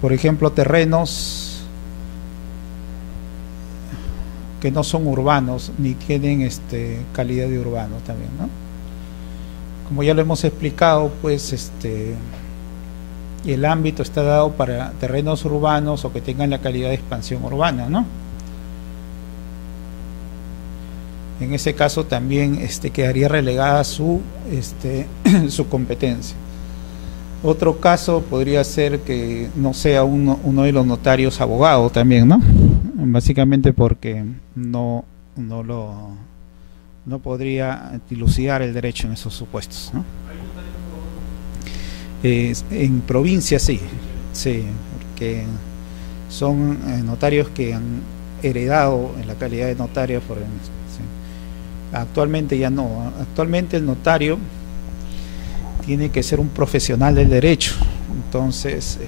por ejemplo, terrenos que no son urbanos ni tienen calidad de urbanos también, ¿no? Como ya lo hemos explicado, pues el ámbito está dado para terrenos urbanos o que tengan la calidad de expansión urbana, ¿no? En ese caso también quedaría relegada su competencia. Otro caso podría ser que no sea uno de los notarios abogado también, ¿no? Básicamente porque no podría dilucidar el derecho en esos supuestos, ¿no? En provincia sí, porque son notarios que han heredado en la calidad de notarios. Actualmente ya no. Actualmente el notario tiene que ser un profesional del derecho, entonces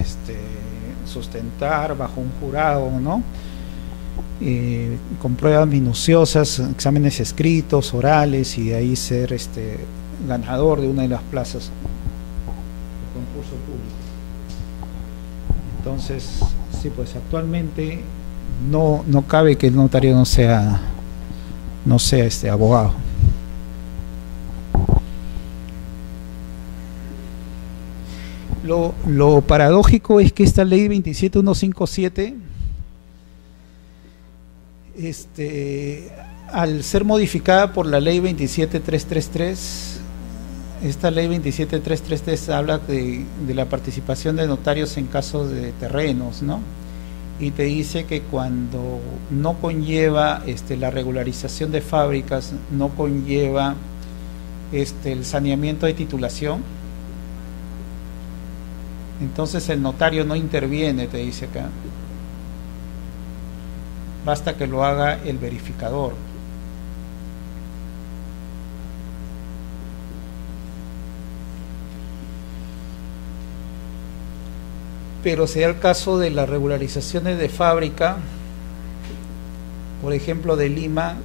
sustentar bajo un jurado, ¿no? Con pruebas minuciosas, exámenes escritos, orales, y de ahí ser ganador de una de las plazas de concurso público. Entonces, sí, pues actualmente no cabe que el notario no sea abogado. Lo paradójico es que esta ley 27157, al ser modificada por la ley 27333, esta ley 27333 habla de la participación de notarios en casos de terrenos, ¿no? Y te dice que cuando no conlleva la regularización de fábricas, no conlleva el saneamiento de titulación, Entonces el notario no interviene, te dice acá. Basta que lo haga el verificador. Pero sea el caso de las regularizaciones de fábrica, por ejemplo de Lima,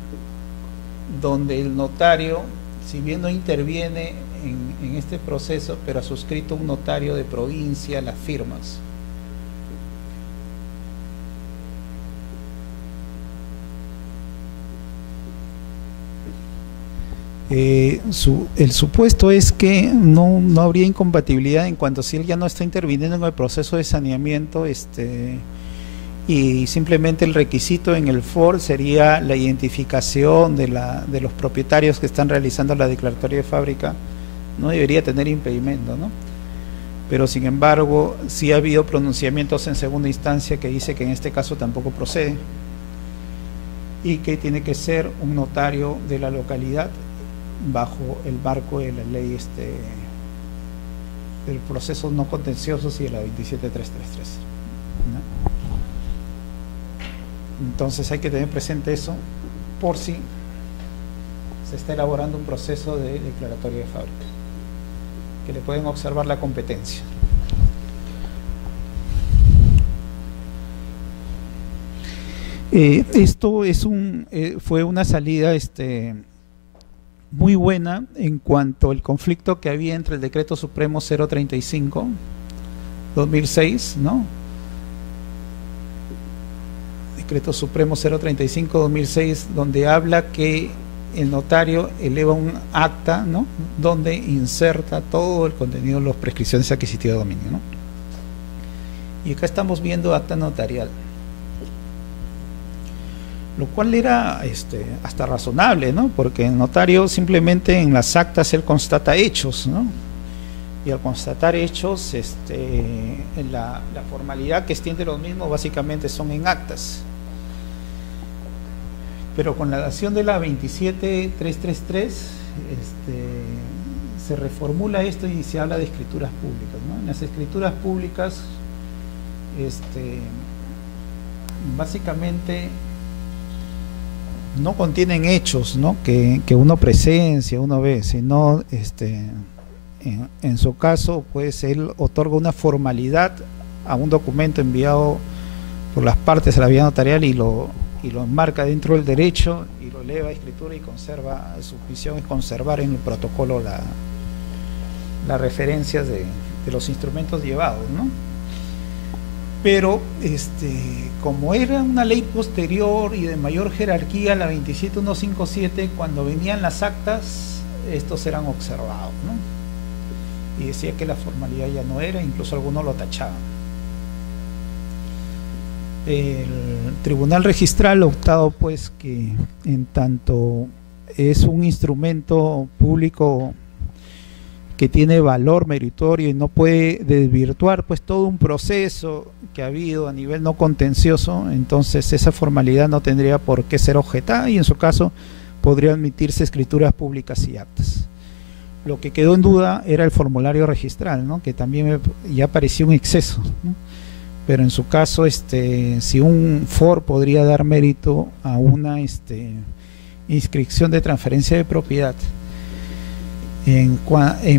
donde el notario, si bien no interviene en este proceso, pero ha suscrito un notario de provincia las firmas. El supuesto es que no habría incompatibilidad en cuanto si él ya no está interviniendo en el proceso de saneamiento, y simplemente el requisito en el FOR sería la identificación de los propietarios que están realizando la declaratoria de fábrica. No debería tener impedimento, ¿no? Pero sin embargo sí ha habido pronunciamientos en segunda instancia que dice que en este caso tampoco procede y que tiene que ser un notario de la localidad bajo el marco de la ley del proceso no contenciosos y de la 27333, ¿no? Entonces hay que tener presente eso por si se está elaborando un proceso de declaratoria de fábrica, que le pueden observar la competencia. Esto fue una salida muy buena en cuanto al conflicto que había entre el Decreto Supremo 035/2006, ¿no? Decreto Supremo 035/2006, donde habla que el notario eleva un acta, ¿no?, donde inserta todo el contenido de las prescripciones adquisitivas de dominio, ¿no? Y acá estamos viendo acta notarial, lo cual era hasta razonable, ¿no? Porque el notario simplemente en las actas él constata hechos, ¿no? Y al constatar hechos, la formalidad que extiende los mismos básicamente son en actas. Pero con la dación de la 27333 se reformula esto y se habla de escrituras públicas, ¿no? En las escrituras públicas básicamente no contienen hechos, ¿no?, que uno presencia, uno ve, sino en su caso pues él otorga una formalidad a un documento enviado por las partes a la vía notarial y lo enmarca dentro del derecho y lo eleva a escritura y conserva, su misión es conservar en el protocolo las referencias de los instrumentos llevados, ¿no? Pero como era una ley posterior y de mayor jerarquía, la 27157, cuando venían las actas, estos eran observados, ¿no? Y decía que la formalidad ya no era, incluso algunos lo tachaban. El Tribunal Registral ha optado pues que en tanto es un instrumento público que tiene valor meritorio y no puede desvirtuar pues todo un proceso que ha habido a nivel no contencioso, entonces esa formalidad no tendría por qué ser objetada y en su caso podría admitirse escrituras públicas y actas. Lo que quedó en duda era el formulario registral, ¿no?, que también ya parecía un exceso, ¿no? Pero en su caso si un FOR podría dar mérito a una inscripción de transferencia de propiedad. En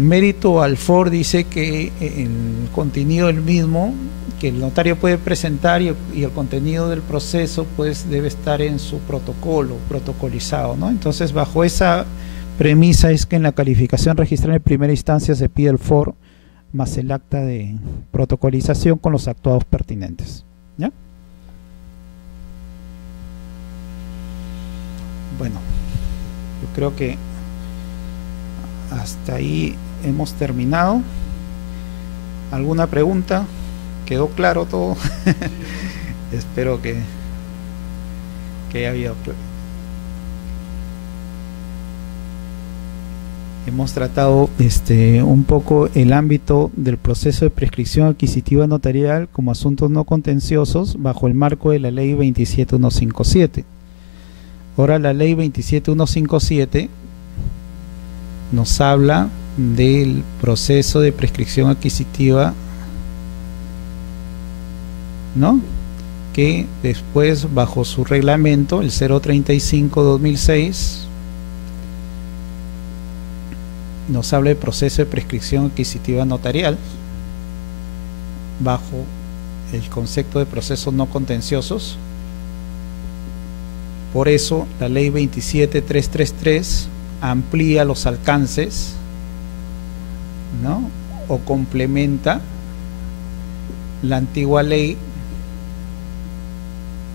mérito al FOR dice que el contenido del mismo, que el notario puede presentar y el contenido del proceso pues debe estar en su protocolo, protocolizado, ¿no? Entonces bajo esa premisa es que en la calificación registral en primera instancia se pide el FOR más el acta de protocolización con los actuados pertinentes, ¿ya? Bueno, yo creo que hasta ahí hemos terminado. ¿Alguna pregunta? ¿Quedó claro todo? Espero que haya habido. Hemos tratado un poco el ámbito del proceso de prescripción adquisitiva notarial como asuntos no contenciosos bajo el marco de la ley 27157. Ahora la ley 27157 nos habla del proceso de prescripción adquisitiva ¿no? Que después, bajo su reglamento, el 035/2006, nos habla del proceso de prescripción adquisitiva notarial, bajo el concepto de procesos no contenciosos. Por eso, la ley 27.333 amplía los alcances, ¿no? O complementa la antigua ley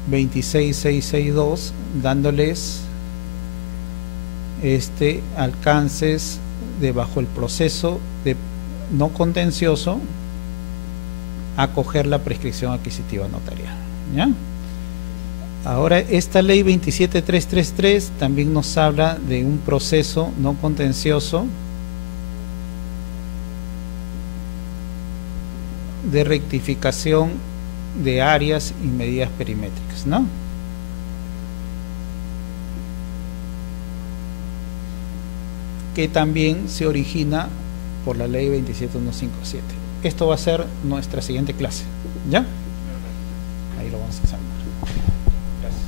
26.662, dándoles alcances de bajo el proceso de no contencioso acoger la prescripción adquisitiva notarial, ¿ya? Ahora, esta ley 27.333 también nos habla de un proceso no contencioso de rectificación de áreas y medidas perimétricas, ¿no? Que también se origina por la ley 27.157. Esto va a ser nuestra siguiente clase, ¿ya? Ahí lo vamos a examinar. Gracias.